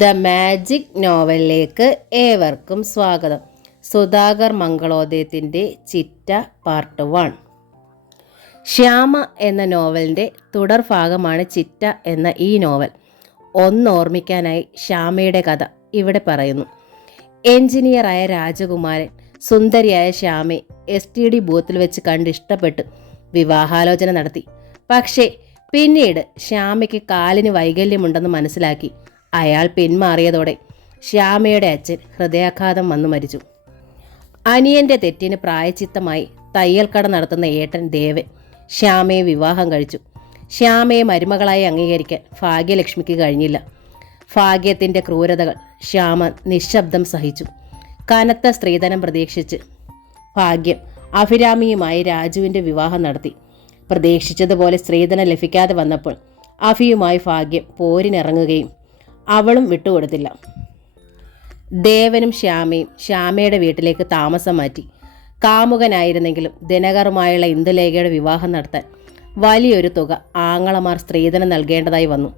The magic നോവലിലേക്ക് ഏവർക്കും സ്വാഗതം. സുധാകർ മംഗളോദയത്തിൻ്റെ ചിറ്റ part 1. Shyama എന്ന നോവലിൻ്റെ തുടർഭാഗമാണ് ചിറ്റ എന്ന ഈ നോവൽ. ഓർമ്മിക്കാനായി ശ്യാമയുടെ കഥ ഇവിടെ പറയുന്നു. എഞ്ചിനീയറായ രാജകുമാരൻ സുന്ദരിയായ ശ്യാമയെ STD ബൂത്തിൽ വെച്ച് കണ്ട് ഇഷ്ടപ്പെട്ട് വിവാഹാലോചന നടത്തി. പക്ഷേ പിന്നീട് ശ്യാമയ്ക്ക് കാലിന് വൈകല്യമുണ്ടെന്ന് മനസ്സിലാക്കി അയാൾ പിന്മാറിയതോടെ ശ്യാമയുടെ അച്ഛൻ ഹൃദയാഘാതം വന്നു മരിച്ചു. അനിയൻ്റെ തെറ്റിന് പ്രായച്ചിത്തമായി തയ്യൽക്കട നടത്തുന്ന ഏട്ടൻ ദേവൻ ശ്യാമയെ വിവാഹം കഴിച്ചു. ശ്യാമയെ മരുമകളായി അംഗീകരിക്കാൻ ഭാഗ്യലക്ഷ്മിക്ക് കഴിഞ്ഞില്ല. ഭാഗ്യത്തിൻ്റെ ക്രൂരതകൾ ശ്യാമ നിശബ്ദം സഹിച്ചു. കനത്ത സ്ത്രീധനം പ്രതീക്ഷിച്ച് ഭാഗ്യം അഭിരാമിയുമായി രാജുവിൻ്റെ വിവാഹം നടത്തി. പ്രതീക്ഷിച്ചതുപോലെ സ്ത്രീധനം ലഭിക്കാതെ വന്നപ്പോൾ അഭിയുമായി ഭാഗ്യം പോരിനിറങ്ങുകയും അവളും വിട്ടുകൊടുത്തില്ല. ദേവനും ശ്യാമയും ശ്യാമയുടെ വീട്ടിലേക്ക് താമസം മാറ്റി. കാമുകനായിരുന്നെങ്കിലും ദിനകറുമായുള്ള ഇന്ദുലേഖയുടെ വിവാഹം നടത്താൻ വലിയൊരു തുക ആങ്ങളമാർ സ്ത്രീധനം നൽകേണ്ടതായി വന്നു.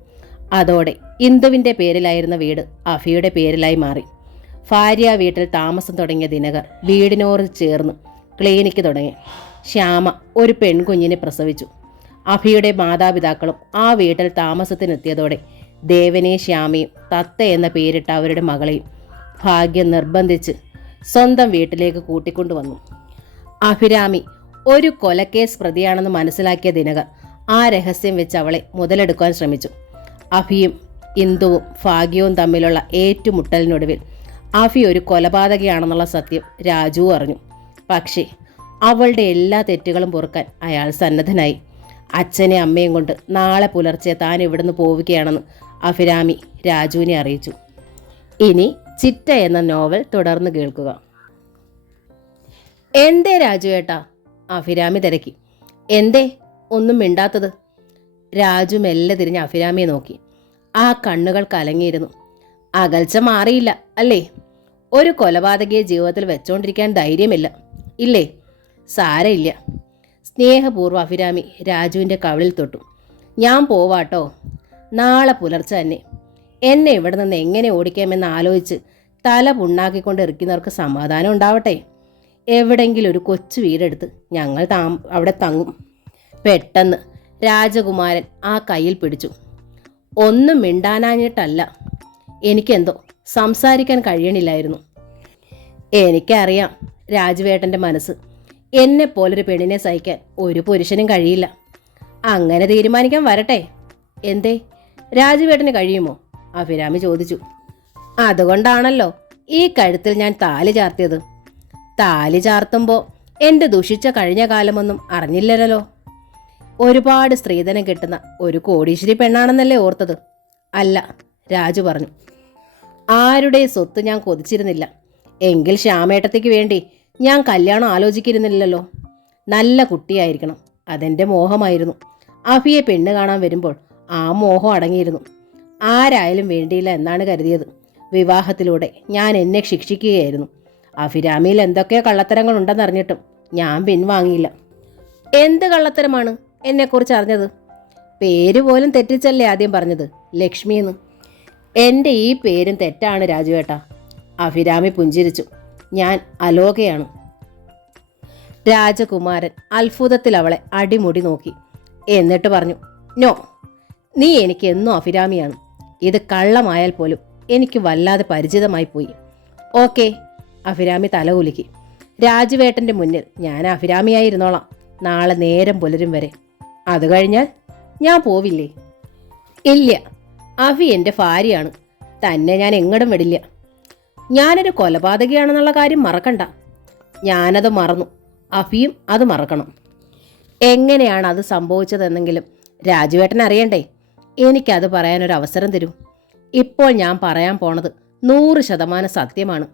അതോടെ ഇന്ദുവിൻ്റെ പേരിലായിരുന്ന വീട് അഭിയുടെ പേരിലായി മാറി. ഭാര്യ വീട്ടിൽ താമസം തുടങ്ങിയ ദിനകർ വീടിനോട് ചേർന്ന് ക്ലിനിക്ക് തുടങ്ങി. ശ്യാമ ഒരു പെൺകുഞ്ഞിനെ പ്രസവിച്ചു. അഭിയുടെ മാതാപിതാക്കളും ആ വീട്ടിൽ താമസത്തിനെത്തിയതോടെ ദേവനെ ശ്യാമയും തത്ത എന്ന പേരിട്ട അവരുടെ മകളെയും ഭാഗ്യം നിർബന്ധിച്ച് സ്വന്തം വീട്ടിലേക്ക് കൂട്ടിക്കൊണ്ടുവന്നു. അഭിരാമി ഒരു കൊലക്കേസ് പ്രതിയാണെന്ന് മനസ്സിലാക്കിയ ദിനകർ ആ രഹസ്യം വെച്ച് അവളെ മുതലെടുക്കാൻ ശ്രമിച്ചു. അഭിയും ഇന്ദുവും ഭാഗ്യവും തമ്മിലുള്ള ഏറ്റുമുട്ടലിനൊടുവിൽ അഭി ഒരു കൊലപാതകയാണെന്നുള്ള സത്യം രാജുവും അറിഞ്ഞു. പക്ഷേ അവളുടെ എല്ലാ തെറ്റുകളും പൊറുക്കാൻ അയാൾ സന്നദ്ധനായി. അച്ഛനെ അമ്മയും കൊണ്ട് നാളെ പുലർച്ചെ താൻ ഇവിടുന്ന് പോവുകയാണെന്ന് അഭിരാമി രാജുവിനെ അറിയിച്ചു. ഇനി ചിറ്റ എന്ന നോവൽ തുടർന്ന് കേൾക്കുക. എന്തേ രാജു ഏട്ടാ? അഭിരാമി തിരക്കി. എന്തേ ഒന്നും മിണ്ടാത്തത്? രാജു മെല്ലെ തിരിഞ്ഞ് അഭിരാമിയെ നോക്കി. ആ കണ്ണുകൾ കലങ്ങിയിരുന്നു. അകൽച്ച മാറിയില്ല അല്ലേ? ഒരു കൊലപാതകയെ ജീവിതത്തിൽ വെച്ചോണ്ടിരിക്കാൻ ധൈര്യമില്ല ഇല്ലേ? സാരയില്ല. സ്നേഹപൂർവ്വം അഭിരാമി രാജുവിൻ്റെ കവിളിൽ തൊട്ടു. ഞാൻ പോവാട്ടോ, നാളെ പുലർച്ചെ തന്നെ. എന്നെ ഇവിടെ നിന്ന് എങ്ങനെ ഓടിക്കാമെന്ന് ആലോചിച്ച് തല പുണ്ണാക്കിക്കൊണ്ട് ഇരിക്കുന്നവർക്ക് സമാധാനം ഉണ്ടാവട്ടെ. എവിടെങ്കിലും ഒരു കൊച്ചു വീടെടുത്ത് ഞങ്ങൾ അവിടെ തങ്ങും. പെട്ടെന്ന് രാജകുമാരൻ ആ കയ്യിൽ പിടിച്ചു. ഒന്നും മിണ്ടാനാഞ്ഞിട്ടല്ല, എനിക്കെന്തോ സംസാരിക്കാൻ കഴിയണില്ലായിരുന്നു. എനിക്കറിയാം രാജുവേട്ടൻ്റെ മനസ്സ്. എന്നെപ്പോലൊരു പെണ്ണിനെ സഹിക്കാൻ ഒരു പുരുഷനും കഴിയില്ല. അങ്ങനെ തീരുമാനിക്കാൻ വരട്ടെ. എന്തേ, രാജുവേട്ടന് കഴിയുമോ? അഭിരാമി ചോദിച്ചു. അതുകൊണ്ടാണല്ലോ ഈ കഴുത്തിൽ ഞാൻ താലി ചാർത്തിയത്. താലി ചാർത്തുമ്പോൾ എൻ്റെ ദുഷിച്ച കഴിഞ്ഞ കാലമൊന്നും അറിഞ്ഞില്ലല്ലോ. ഒരുപാട് സ്ത്രീധനം കിട്ടുന്ന ഒരു കോടീശ്വരി പെണ്ണാണെന്നല്ലേ ഓർത്തത്? അല്ല, രാജു പറഞ്ഞു. ആരുടെ സ്വത്ത് ഞാൻ കൊതിച്ചിരുന്നില്ല. എങ്കിൽ ശ്യാമേട്ടത്തിക്ക് വേണ്ടി ഞാൻ കല്യാണം ആലോചിക്കിരുന്നില്ലല്ലോ. നല്ല കുട്ടിയായിരിക്കണം, അതെൻ്റെ മോഹമായിരുന്നു. അഭിയെ പെണ്ണ് കാണാൻ വരുമ്പോൾ ആ മോഹം അടങ്ങിയിരുന്നു. ആരായാലും വേണ്ടിയില്ല എന്നാണ് കരുതിയത്. വിവാഹത്തിലൂടെ ഞാൻ എന്നെ ശിക്ഷിക്കുകയായിരുന്നു. അഭിരാമിയിൽ എന്തൊക്കെയോ കള്ളത്തരങ്ങളുണ്ടെന്നറിഞ്ഞിട്ടും ഞാൻ പിൻവാങ്ങിയില്ല. എന്ത് കള്ളത്തരമാണ് എന്നെക്കുറിച്ച് അറിഞ്ഞത്? പേര് പോലും തെറ്റിച്ചല്ലേ ആദ്യം പറഞ്ഞത്, ലക്ഷ്മിയെന്ന്. എൻ്റെ ഈ പേരും തെറ്റാണ് രാജുവേട്ടാ. അഭിരാമി പുഞ്ചിരിച്ചു. ഞാൻ അലോകയാണ്. രാജകുമാരൻ അത്ഭുതത്തിൽ അവളെ അടിമുടി നോക്കി. എന്നിട്ട് പറഞ്ഞു, നോ, നീ എനിക്ക് എന്നും അഭിരാമിയാണ്. ഇത് കള്ളമായാൽ പോലും എനിക്ക് വല്ലാതെ പരിചിതമായി പോയി. ഓക്കെ. അഭിരാമി തല കുലുക്കി. രാജുവേട്ടൻ്റെ മുന്നിൽ ഞാൻ അഭിരാമിയായിരുന്നോളാം, നാളെ നേരം പുലരും വരെ. അത് കഴിഞ്ഞാൽ ഞാൻ പോവില്ലേ? ഇല്ല, അഭി എൻ്റെ ഭാര്യയാണ്. തന്നെ ഞാൻ എങ്ങടും വിടില്ല. ഞാനൊരു കൊലപാതകയാണെന്നുള്ള കാര്യം മറക്കണ്ട. ഞാനത് മറന്നു, അഭിയും അത് മറക്കണം. എങ്ങനെയാണ് അത് സംഭവിച്ചതെന്നെങ്കിലും രാജുവേട്ടൻ അറിയണ്ടേ? എനിക്കത് പറയാനൊരു അവസരം തരൂ. ഇപ്പോൾ ഞാൻ പറയാൻ പോണത് 100% സത്യമാണ്.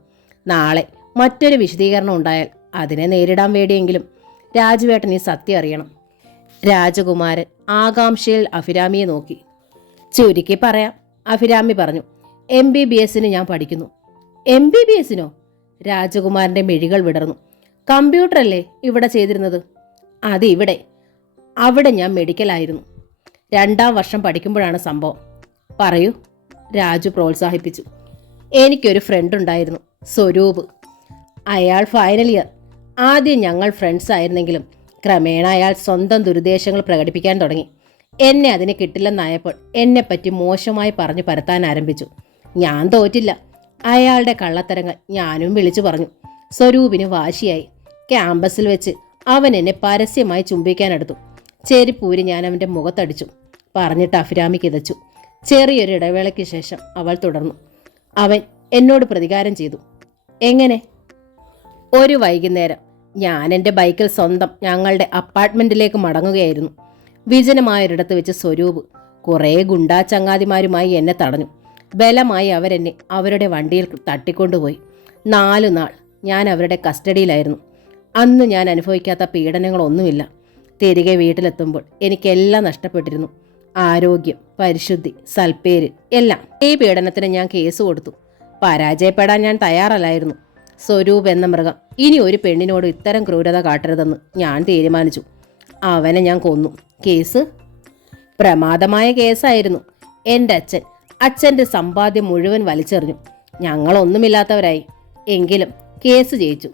നാളെ മറ്റൊരു വിശദീകരണം ഉണ്ടായാൽ അതിനെ നേരിടാൻ വേണ്ടിയെങ്കിലും രാജുവേട്ടൻ ഈ സത്യം അറിയണം. രാജകുമാരൻ ആകാംക്ഷയിൽ അഭിരാമിയെ നോക്കി. ചുരുക്കി പറയാം, അഭിരാമി പറഞ്ഞു. MBBSന് ഞാൻ പഠിക്കുന്നു. MBBSനോ? രാജകുമാരൻ്റെ മിഴികൾ വിടർന്നു. കമ്പ്യൂട്ടറല്ലേ ഇവിടെ ചെയ്തിരുന്നത്? അത് ഇവിടെ. അവിടെ ഞാൻ മെഡിക്കലായിരുന്നു. 2ാം വർഷം പഠിക്കുമ്പോഴാണ് സംഭവം. പറയൂ. രാജു പ്രോത്സാഹിപ്പിച്ചു. എനിക്കൊരു ഫ്രണ്ട് ഉണ്ടായിരുന്നു, സ്വരൂപ്. അയാൾ ഫൈനൽ ഇയർ. ആദ്യം ഞങ്ങൾ ഫ്രണ്ട്സ് ആയിരുന്നെങ്കിലും ക്രമേണ അയാൾ സ്വന്തം ദുരുദ്ദേശങ്ങൾ പ്രകടിപ്പിക്കാൻ തുടങ്ങി. എന്നെ അതിന് കിട്ടില്ലെന്നായപ്പോൾ എന്നെപ്പറ്റി മോശമായി പറഞ്ഞു പരത്താൻ ആരംഭിച്ചു. ഞാൻ തോറ്റില്ല. അയാളുടെ കള്ളത്തരങ്ങൾ ഞാനും വിളിച്ചു പറഞ്ഞു. സ്വരൂപിന് വാശിയായി. ക്യാമ്പസിൽ വെച്ച് അവൻ എന്നെ പരസ്യമായി ചുംബിക്കാനെടുത്തു. ചെരിപ്പൂരി ഞാൻ അവൻ്റെ മുഖത്തടിച്ചു. പറഞ്ഞിട്ട് അഭിരാമി കിതച്ചു. ചെറിയൊരു ഇടവേളയ്ക്ക് ശേഷം അവൾ തുടർന്നു. അവൻ എന്നോട് പ്രതികാരം ചെയ്തു. എങ്ങനെ? ഒരു വൈകുന്നേരം ഞാൻ എൻ്റെ ബൈക്കിൽ സ്വന്തം ഞങ്ങളുടെ അപ്പാർട്ട്മെൻറ്റിലേക്ക് മടങ്ങുകയായിരുന്നു. വിജനമായൊരിടത്ത് വെച്ച് സ്വരൂപ് കുറേ ഗുണ്ടാ ചങ്ങാതിമാരുമായി എന്നെ തടഞ്ഞു. ബലമായി അവരെന്നെ അവരുടെ വണ്ടിയിൽ തട്ടിക്കൊണ്ടുപോയി. 4 നാൾ ഞാൻ അവരുടെ കസ്റ്റഡിയിലായിരുന്നു. അന്ന് ഞാൻ അനുഭവിക്കാത്ത പീഡനങ്ങളൊന്നുമില്ല. തിരികെ വീട്ടിലെത്തുമ്പോൾ എനിക്കെല്ലാം നഷ്ടപ്പെട്ടിരുന്നു. ആരോഗ്യം, പരിശുദ്ധി, സൽപ്പേര് എല്ലാം. ഈ പീഡനത്തിന് ഞാൻ കേസ് കൊടുത്തു. പരാജയപ്പെടാൻ ഞാൻ തയ്യാറല്ലായിരുന്നു. സ്വരൂപ് എന്ന മൃഗം ഇനി ഒരു പെണ്ണിനോട് ഇത്തരം ക്രൂരത കാട്ടരുതെന്ന് ഞാൻ തീരുമാനിച്ചു. അവനെ ഞാൻ കൊന്നു. കേസ് പ്രമാദമായ കേസായിരുന്നു. എൻ്റെ അച്ഛൻ്റെ സമ്പാദ്യം മുഴുവൻ വലിച്ചെറിഞ്ഞു. ഞങ്ങളൊന്നുമില്ലാത്തവരായി. എങ്കിലും കേസ് ജയിച്ചു.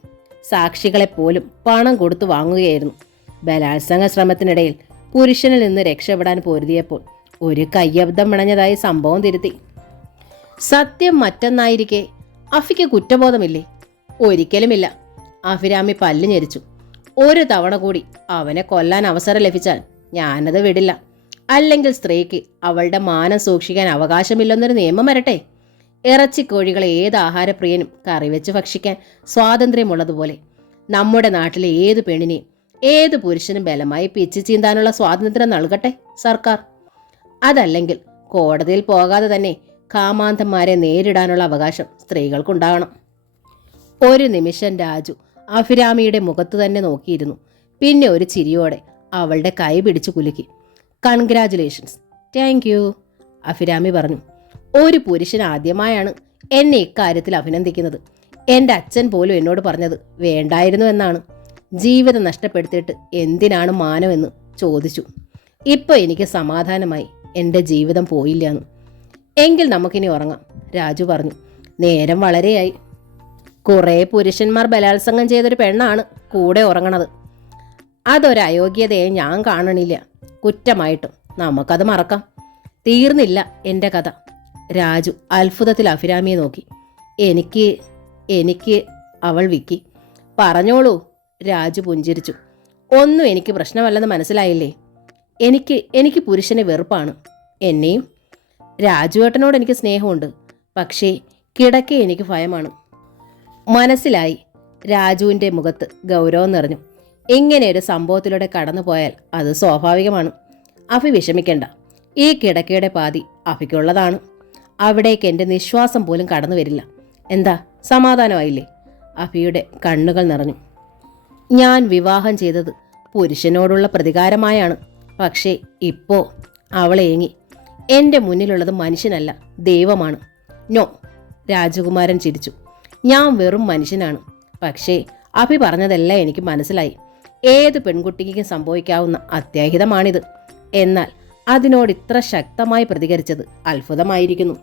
സാക്ഷികളെപ്പോലും പണം കൊടുത്തു വാങ്ങുകയായിരുന്നു. ബലാത്സംഗ ശ്രമത്തിനിടയിൽ പുരുഷനിൽ നിന്ന് രക്ഷപ്പെടാൻ പൊരുതിയപ്പോൾ ഒരു കയ്യബദ്ധം പിണഞ്ഞതായി സംഭവം തിരുത്തി. സത്യം മറ്റൊന്നായിരിക്കെ അഫിക്ക് കുറ്റബോധമില്ലേ? ഒരിക്കലുമില്ല. അഭിരാമി പല്ല് ഞെരിച്ചു. ഒരു തവണ കൂടി അവനെ കൊല്ലാൻ അവസരം ലഭിച്ചാൽ ഞാനത് വിടില്ല. അല്ലെങ്കിൽ സ്ത്രീക്ക് അവളുടെ മാനം സൂക്ഷിക്കാൻ അവകാശമില്ലെന്നൊരു നിയമം വരട്ടെ. ഇറച്ചിക്കോഴികളെ ഏത് ആഹാരപ്രിയനും കറിവെച്ച് ഭക്ഷിക്കാൻ സ്വാതന്ത്ര്യമുള്ളതുപോലെ നമ്മുടെ നാട്ടിലെ ഏത് പെണ്ണിനെയും ഏത് പുരുഷനും ബലമായി പിച്ച് ചീന്താനുള്ള സ്വാതന്ത്ര്യം നൽകട്ടെ സർക്കാർ. അതല്ലെങ്കിൽ കോടതിയിൽ പോകാതെ തന്നെ കാമാന്തന്മാരെ നേരിടാനുള്ള അവകാശം സ്ത്രീകൾക്കുണ്ടാകണം. ഒരു നിമിഷം രാജു അഭിരാമിയുടെ മുഖത്ത് തന്നെ നോക്കിയിരുന്നു. പിന്നെ ഒരു ചിരിയോടെ അവളുടെ കൈ പിടിച്ചു കുലുക്കി. കൺഗ്രാജുലേഷൻസ്. താങ്ക് യു, അഭിരാമി പറഞ്ഞു. ഒരു പുരുഷൻ ആദ്യമായാണ് എന്നെ ഇക്കാര്യത്തിൽ അഭിനന്ദിക്കുന്നത്. എൻ്റെ അച്ഛൻ പോലും എന്നോട് പറഞ്ഞത് വേണ്ടായിരുന്നു എന്നാണ്. ജീവിതം നഷ്ടപ്പെടുത്തിയിട്ട് എന്തിനാണ് മാനമെന്ന് ചോദിച്ചു. ഇപ്പോൾ എനിക്ക് സമാധാനമായി. എൻ്റെ ജീവിതം പോയില്ലാന്ന്. എങ്കിൽ നമുക്കിനി ഉറങ്ങാം, രാജു പറഞ്ഞു. നേരം വളരെയായി. കുറേ പുരുഷന്മാർ ബലാത്സംഗം ചെയ്തൊരു പെണ്ണാണ് കൂടെ ഉറങ്ങണത്. അതൊരു അയോഗ്യതയെ ഞാൻ കാണണില്ല. കുറ്റമായിട്ടും നമുക്കത് മറക്കാം. തീർന്നില്ല എൻ്റെ കഥ. രാജു അത്ഭുതത്തിൽ അഭിരാമിയെ നോക്കി. എനിക്ക് അവൾ വിക്കി. പറഞ്ഞോളൂ, രാജു പുഞ്ചിരിച്ചു. ഒന്നും എനിക്ക് പ്രശ്നമല്ലെന്ന് മനസ്സിലായില്ലേ? എനിക്ക് പുരുഷനെ വെറുപ്പാണ്. എന്നെയും. രാജുവേട്ടനോട് എനിക്ക് സ്നേഹമുണ്ട്. പക്ഷേ കിടക്കെ എനിക്ക് ഭയമാണ്. മനസ്സിലായി. രാജുവിൻ്റെ മുഖത്ത് ഗൗരവം നിറഞ്ഞു. ഇങ്ങനെ ഒരു സംഭവത്തിലൂടെ കടന്നു പോയാൽ അത് സ്വാഭാവികമാണ്. അഭി വിഷമിക്കണ്ട. ഈ കിടക്കയുടെ പാതി അഭിക്കുള്ളതാണ്. അവിടേക്ക് എൻ്റെ നിശ്വാസം പോലും കടന്നു വരില്ല. എന്താ, സമാധാനമായില്ലേ? അഭിയുടെ കണ്ണുകൾ നിറഞ്ഞു. ഞാൻ വിവാഹം ചെയ്തത് പുരുഷനോടുള്ള പ്രതികാരമായാണ്. പക്ഷേ ഇപ്പോൾ അവൾ ഏങ്ങി. എൻ്റെ മുന്നിലുള്ളത് മനുഷ്യനല്ല, ദൈവമാണ്. നോ, രാജകുമാരൻ ചിരിച്ചു. ഞാൻ വെറും മനുഷ്യനാണ്. പക്ഷേ അഭി പറഞ്ഞതെല്ലാം എനിക്ക് മനസ്സിലായി. ഏത് പെൺകുട്ടിക്കും സംഭവിക്കാവുന്ന അത്യാഹിതമാണിത്. എന്നാൽ അതിനോട് ഇത്ര ശക്തമായി പ്രതികരിച്ചത് അത്ഭുതമായിരിക്കുന്നു.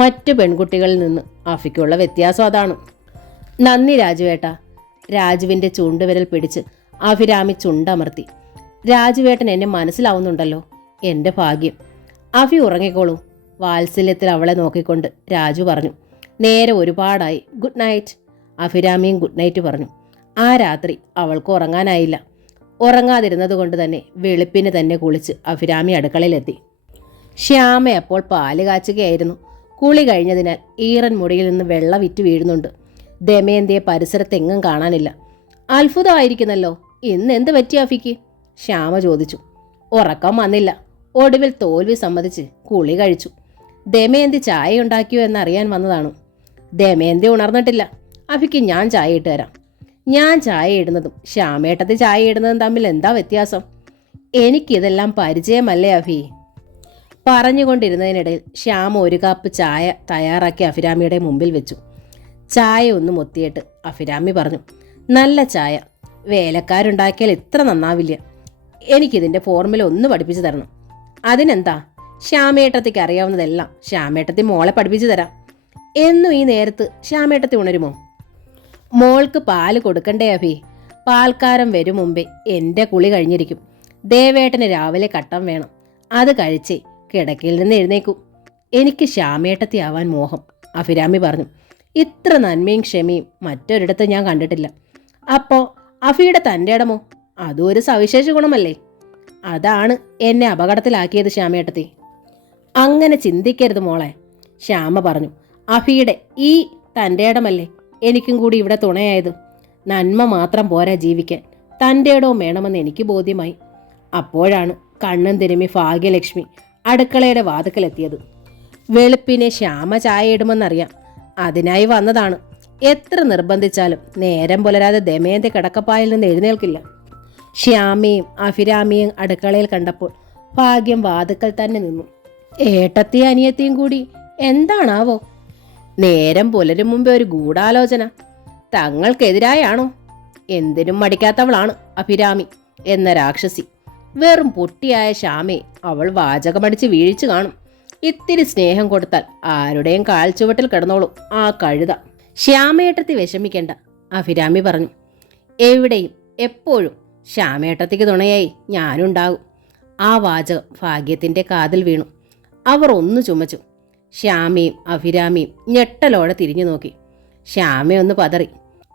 മറ്റു പെൺകുട്ടികളിൽ നിന്ന് അഭിക്കുള്ള വ്യത്യാസം അതാണ്. നന്ദി രാജുവേട്ട. രാജുവിൻ്റെ ചൂണ്ടുവിരൽ പിടിച്ച് അഭിരാമി ചുണ്ടമർത്തി. രാജുവേട്ടൻ എന്നെ മനസ്സിലാവുന്നുണ്ടല്ലോ. എൻ്റെ ഭാഗ്യം. അഭി ഉറങ്ങിക്കോളൂ, വാത്സല്യത്തിൽ അവളെ നോക്കിക്കൊണ്ട് രാജു പറഞ്ഞു. നേരെ ഒരുപാടായി. Good night. അഭിരാമിയും ഗുഡ് നൈറ്റ് പറഞ്ഞു. ആ രാത്രി അവൾക്ക് ഉറങ്ങാനായില്ല. ഉറങ്ങാതിരുന്നത് കൊണ്ട് തന്നെ വെളുപ്പിന് തന്നെ കുളിച്ച് അഭിരാമി അടുക്കളയിലെത്തി. ശ്യാമ അപ്പോൾ പാല് കാച്ചുകയായിരുന്നു. കുളി കഴിഞ്ഞതിനാൽ ഈറൻ മുടിയിൽ നിന്ന് വെള്ളം വിറ്റ് വീഴുന്നുണ്ട്. ദമയന്തിയെ പരിസരത്തെങ്ങും കാണാനില്ല. അത്ഭുതമായിരിക്കുന്നല്ലോ. ഇന്ന് എന്ത് പറ്റി അഫിക്ക്? ശ്യാമ ചോദിച്ചു. ഉറക്കം വന്നില്ല. ഒടുവിൽ തോൽവി സമ്മതിച്ച് കുളി കഴിച്ചു. ദമയന്തി ചായ ഉണ്ടാക്കിയോ എന്നറിയാൻ വന്നതാണ്. ദമയന്തി ഉണർന്നിട്ടില്ല. അഫിക്ക് ഞാൻ ചായ ഇട്ട് തരാം. ഞാൻ ചായ ഇടുന്നതും ശ്യാമേട്ടത്തിൽ ചായ ഇടുന്നതും തമ്മിൽ എന്താ വ്യത്യാസം? എനിക്കിതെല്ലാം പരിചയമല്ലേ അഫി? പറഞ്ഞുകൊണ്ടിരുന്നതിനിടയിൽ ശ്യാമ ഒരു കപ്പ് ചായ തയ്യാറാക്കി അഭിരാമിയുടെ മുമ്പിൽ വെച്ചു. ചായ ഒന്ന് മുത്തിയിട്ട് അഭിരാമി പറഞ്ഞു. നല്ല ചായ. വേലക്കാരുണ്ടാക്കിയാൽ ഇത്ര നന്നാവില്ല. എനിക്കിതിൻ്റെ ഫോർമുല ഒന്ന് പഠിപ്പിച്ചു തരണം. അതിനെന്താ, ശ്യാമേട്ടത്തിക്ക് അറിയാവുന്നതെല്ലാം ശ്യാമേട്ടത്തി മോളെ പഠിപ്പിച്ചു തരാം. എന്നും ഈ നേരത്ത് ശ്യാമേട്ടത്തി ഉണരുമോ? മോൾക്ക് പാല് കൊടുക്കണ്ടേ അഭി? പാൽക്കാരം വരും മുമ്പേ എൻ്റെ കുളി കഴിഞ്ഞിരിക്കും. ദേവേട്ടന് രാവിലെ കട്ടൻ വേണം. അത് കഴിച്ചേ കിടക്കയിൽ നിന്ന് എഴുന്നേക്കൂ. എനിക്ക് ശ്യാമേട്ടത്തി ആവാൻ മോഹം, അഭിരാമി പറഞ്ഞു. ഇത്ര നന്മയും ക്ഷമയും മറ്റൊരിടത്ത് ഞാൻ കണ്ടിട്ടില്ല. അപ്പോൾ അഫിയുടെ തൻ്റെ ഇടമോ? അതും ഒരു സവിശേഷ ഗുണമല്ലേ? അതാണ് എന്നെ അപകടത്തിലാക്കിയത് ശ്യാമേട്ടത്തി. അങ്ങനെ ചിന്തിക്കരുത് മോളെ, ശ്യാമ പറഞ്ഞു. അഫിയുടെ ഈ തൻ്റെ ഇടമല്ലേ എനിക്കും കൂടി ഇവിടെ തുണയായത്. നന്മ മാത്രം പോരാ ജീവിക്കാൻ, തൻ്റെ ഇടവും വേണമെന്ന് എനിക്ക് ബോധ്യമായി. അപ്പോഴാണ് കണ്ണും തിരുമ്മി ഭാഗ്യലക്ഷ്മി അടുക്കളയുടെ വാതുക്കലെത്തിയത്. വെളുപ്പിനെ ശ്യാമ ചായ ഇടുമെന്നറിയാം, അതിനായി വന്നതാണ്. എത്ര നിർബന്ധിച്ചാലും നേരം പുലരാതെ ദമയന്തി കിടക്കപ്പായിൽ നിന്ന് എഴുന്നേൽക്കില്ല. ശ്യാമയും അഭിരാമിയും അടുക്കളയിൽ കണ്ടപ്പോൾ ഭാഗ്യം വാതുക്കൽ തന്നെ നിന്നു. ഏട്ടത്തിയും അനിയത്തിയും കൂടി എന്താണാവോ? നേരം പുലരും മുമ്പേ ഒരു ഗൂഢാലോചന. തങ്ങൾക്കെതിരായാണോ? എന്തിനും മടിക്കാത്തവളാണ് അഭിരാമി എന്ന രാക്ഷസി. വെറും പൊട്ടിയായ ശ്യാമയെ അവൾ വാചകമടിച്ച് വീഴിച്ചു കാണും. ഇത്തിരി സ്നേഹം കൊടുത്താൽ ആരുടെയും കാൽച്ചുവട്ടിൽ കിടന്നോളും ആ കഴുത. ശ്യാമേട്ടത്തി വിഷമിക്കേണ്ട, അഭിരാമി പറഞ്ഞു. എവിടെയും എപ്പോഴും ശ്യാമേട്ടത്തിക്ക് തുണയായി ഞാനുണ്ടാകും. ആ വാചകം ഭാഗ്യത്തിൻ്റെ കാതിൽ വീണു. അവർ ഒന്നു ചുമച്ചു. ശ്യാമയും അഭിരാമിയും ഞെട്ടലോടെ തിരിഞ്ഞു നോക്കി. ശ്യാമയൊന്ന് പതറി.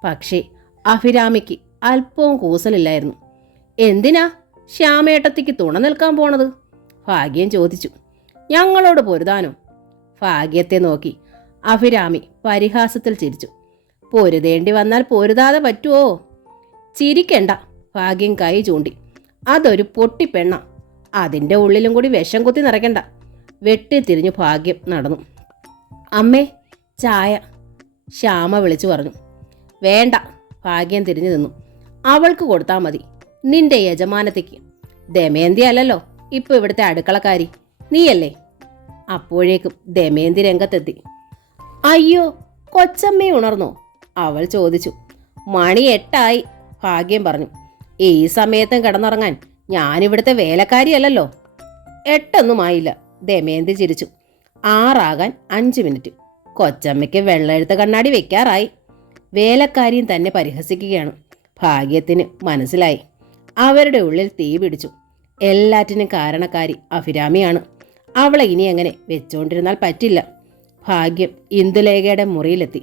പക്ഷേ അഭിരാമിക്ക് അല്പവും കൂസലില്ലായിരുന്നു. എന്തിനാ ശ്യാമേട്ടത്തിക്ക് തുണ നിൽക്കാൻ പോണത്? ഭാഗ്യം ചോദിച്ചു. ഞങ്ങളോട് പൊരുതാനോ? ഭാഗ്യത്തെ നോക്കി അഭിരാമി പരിഹാസത്തിൽ ചിരിച്ചു. പൊരുതേണ്ടി വന്നാൽ പൊരുതാതെ പറ്റുമോ? ചിരിക്കണ്ട, ഭാഗ്യം കൈ ചൂണ്ടി. അതൊരു പൊട്ടിപ്പെണ്ണ, അതിൻ്റെ ഉള്ളിലും കൂടി വിഷം കുത്തി നിറയ്ക്കണ്ട. വെട്ടിത്തിരിഞ്ഞു ഭാഗ്യം നടന്നു. അമ്മേ ചായ, ശ്യാമ വിളിച്ചു പറഞ്ഞു. വേണ്ട, ഭാഗ്യം തിരിഞ്ഞു നിന്നു. അവൾക്ക് കൊടുത്താൽ മതി, നിന്റെ യജമാനത്തേക്ക്. ദമയന്തി അല്ലല്ലോ ഇപ്പോൾ ഇവിടുത്തെ അടുക്കളക്കാരി, നീയല്ലേ? അപ്പോഴേക്കും ദമയന്തി രംഗത്തെത്തി. അയ്യോ, കൊച്ചമ്മയെ ഉണർന്നോ? അവൾ ചോദിച്ചു. മണി 8 ഭാഗ്യം പറഞ്ഞു. ഈ സമയത്തും കിടന്നുറങ്ങാൻ ഞാനിവിടുത്തെ വേലക്കാരിയല്ലല്ലോ. 8 ആയില്ല, ദമയന്തി ചിരിച്ചു. 6 5 മിനിറ്റ്. കൊച്ചമ്മയ്ക്ക് വെള്ളെഴുത്ത് കണ്ണാടി വെക്കാറായി. വേലക്കാരിയും തന്നെ പരിഹസിക്കുകയാണ്. ഭാഗ്യത്തിന് മനസ്സിലായി. അവരുടെ ഉള്ളിൽ തീ പിടിച്ചു. എല്ലാറ്റിനും കാരണക്കാരി അഭിരാമിയാണ്. അവളെ ഇനി എങ്ങനെ വെച്ചുകൊണ്ടിരുന്നാൽ പറ്റില്ല. ഭാഗ്യം ഇന്ദുലേഖയുടെ മുറിയിലെത്തി.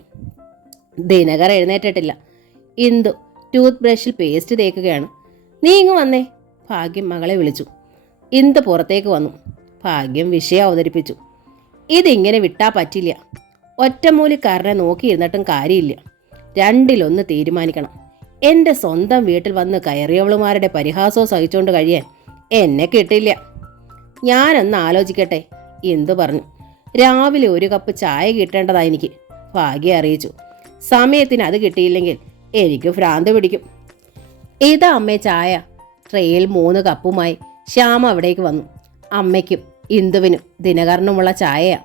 ദിനകർ എഴുന്നേറ്റിട്ടില്ല. ഇന്ദു ടൂത്ത് ബ്രഷിൽ പേസ്റ്റ് തേക്കുകയാണ്. നീ ഇങ്ങ് വന്നേ, ഭാഗ്യം മകളെ വിളിച്ചു. ഇന്ദു പുറത്തേക്ക് വന്നു. ഭാഗ്യം വിഷയം അവതരിപ്പിച്ചു. ഇതിങ്ങനെ വിട്ടാ പറ്റില്ല. ഒറ്റമൂലിക്കാരനെ നോക്കിയിരുന്നിട്ടും കാര്യമില്ല. രണ്ടിലൊന്ന് തീരുമാനിക്കണം. എൻ്റെ സ്വന്തം വീട്ടിൽ വന്ന് കയറിയവളുമാരുടെ പരിഹാസവും സഹിച്ചുകൊണ്ട് കഴിയാൻ എന്നെ കിട്ടില്ല. ഞാനൊന്ന് ആലോചിക്കട്ടെ, ഇന്ദു പറഞ്ഞു. രാവിലെ 1 കപ്പ് ചായ കിട്ടേണ്ടതാ എനിക്ക്, ഭാഗ്യം അറിയിച്ചു. സമയത്തിന് അത് കിട്ടിയില്ലെങ്കിൽ എനിക്ക് ഭ്രാന്ത് പിടിക്കും. ഇതാ അമ്മേ ചായ. ട്രെയിൽ 3 കപ്പുമായി ശ്യാമ അവിടേക്ക് വന്നു. അമ്മയ്ക്കും ഇന്ദുവിനും ദിനകരനുമുള്ള ചായയാ.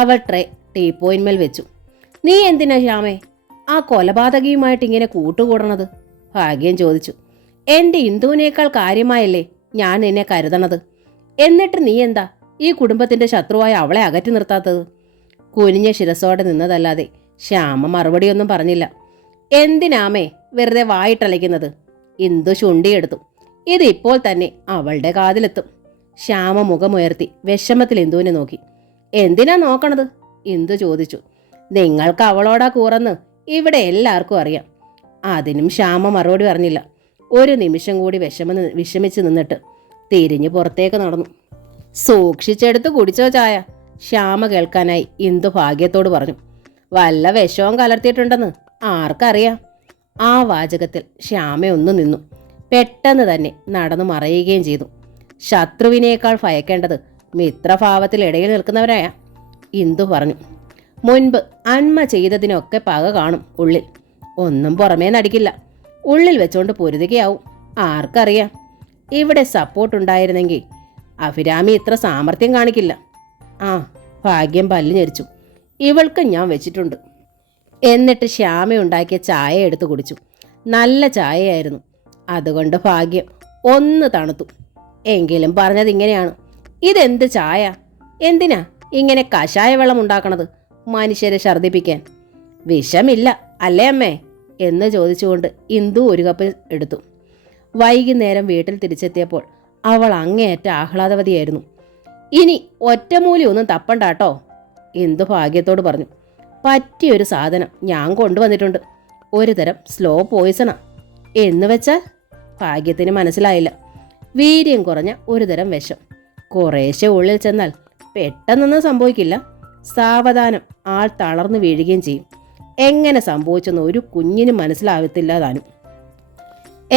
അവൾ ട്രേ ടീപ്പോയിന്മേൽ വെച്ചു. നീ എന്തിനാ ശ്യാമേ ആ കൊലപാതകിയുമായിട്ട് ഇങ്ങനെ കൂട്ടുകൂടണത്? ഭാഗ്യം ചോദിച്ചു. എൻ്റെ ഇന്ദുവിനേക്കാൾ കാര്യമായല്ലേ ഞാൻ നിന്നെ കരുതണത്. എന്നിട്ട് നീ എന്താ ഈ കുടുംബത്തിൻ്റെ ശത്രുവായ അവളെ അകറ്റി നിർത്താത്തത്? കുനിഞ്ഞ ശിരസോടെ നിന്നതല്ലാതെ ശ്യാമ മറുപടിയൊന്നും പറഞ്ഞില്ല. എന്തിനാമേ വെറുതെ വായിട്ടലയ്ക്കുന്നത്? ഇന്ദു ചുണ്ടിയെടുത്തു. ഇത് ഇപ്പോൾ തന്നെ അവളുടെ കാതിലെത്തും. ശ്യാമ മുഖമുയർത്തി വിഷമത്തിൽ ഇന്ദുവിനെ നോക്കി. എന്തിനാ നോക്കണത്? ഇന്ദു ചോദിച്ചു. നിങ്ങൾക്ക് അവളോടാ കൂറന്ന് ഇവിടെ എല്ലാവർക്കും അറിയാം. അതിനും ശ്യാമ മറുപടി പറഞ്ഞില്ല. ഒരു നിമിഷം കൂടി വിഷമിച്ച് നിന്നിട്ട് തിരിഞ്ഞു പുറത്തേക്ക് നടന്നു. സൂക്ഷിച്ചെടുത്ത് കുടിച്ചോ ചായ, ശ്യാമ കേൾക്കാനായി ഇന്ദു ഭാഗ്യത്തോട് പറഞ്ഞു. വല്ല വിഷവും കലർത്തിയിട്ടുണ്ടെന്ന് ആർക്കറിയാം. ആ വാചകത്തിൽ ശ്യാമയൊന്നു നിന്നു. പെട്ടെന്ന് തന്നെ നടന്നു മറയുകയും ചെയ്തു. ശത്രുവിനേക്കാൾ ഭയക്കേണ്ടത് മിത്രഭാവത്തിൽ ഇടയിൽ നിൽക്കുന്നവരായ ഇന്ദു പറഞ്ഞു. മുൻപ് അന്മ ചെയ്തതിനൊക്കെ പക കാണും ഉള്ളിൽ. ഒന്നും പുറമേ നടിക്കില്ല. ഉള്ളിൽ വെച്ചോണ്ട് പൊരുതുകയാവും. ആർക്കറിയാം. ഇവിടെ സപ്പോർട്ടുണ്ടായിരുന്നെങ്കിൽ അഭിരാമി ഇത്ര സാമർഥ്യം കാണിക്കില്ല. ആ, ഭാഗ്യം പല്ല് ഞെരിച്ചു. ഇവൾക്ക് ഞാൻ വെച്ചിട്ടുണ്ട്. എന്നിട്ട് ശ്യാമയുണ്ടാക്കിയ ചായ എടുത്തു കുടിച്ചു. നല്ല ചായയായിരുന്നു. അതുകൊണ്ട് ഭാഗ്യം ഒന്ന് തണുത്തു. എങ്കിലും പറഞ്ഞത് ഇങ്ങനെയാണ്, ഇതെന്ത് ചായ? എന്തിനാ ഇങ്ങനെ കഷായ വെള്ളം ഉണ്ടാക്കണത് മനുഷ്യരെ ഛർദ്ദിപ്പിക്കാൻ? വിഷമില്ല അല്ലേ അമ്മേ എന്ന് ചോദിച്ചുകൊണ്ട് ഇന്ദു ഒരു കപ്പ് എടുത്തു. വൈകുന്നേരം വീട്ടിൽ തിരിച്ചെത്തിയപ്പോൾ അവൾ അങ്ങേയറ്റ ആഹ്ലാദവതിയായിരുന്നു. ഇനി ഒറ്റമൂലി ഒന്നും തപ്പണ്ടാട്ടോ, ഇന്ദു ഭാഗ്യത്തോട് പറഞ്ഞു. പറ്റിയൊരു സാധനം ഞാൻ കൊണ്ടുവന്നിട്ടുണ്ട്. ഒരു തരം സ്ലോ പോയിസണാ. എന്ന് വെച്ചാൽ ഭാഗ്യത്തിന് മനസ്സിലായില്ല. വീര്യം കുറഞ്ഞ ഒരു തരം വിഷം. കുറേശ്ശെ ഉള്ളിൽ ചെന്നാൽ പെട്ടെന്നൊന്നും സംഭവിക്കില്ല. സാവധാനം ആൾ തളർന്നു വീഴുകയും ചെയ്യും. എങ്ങനെ സംഭവിച്ചെന്ന് ഒരു കുഞ്ഞിനും മനസ്സിലാവത്തില്ല താനും.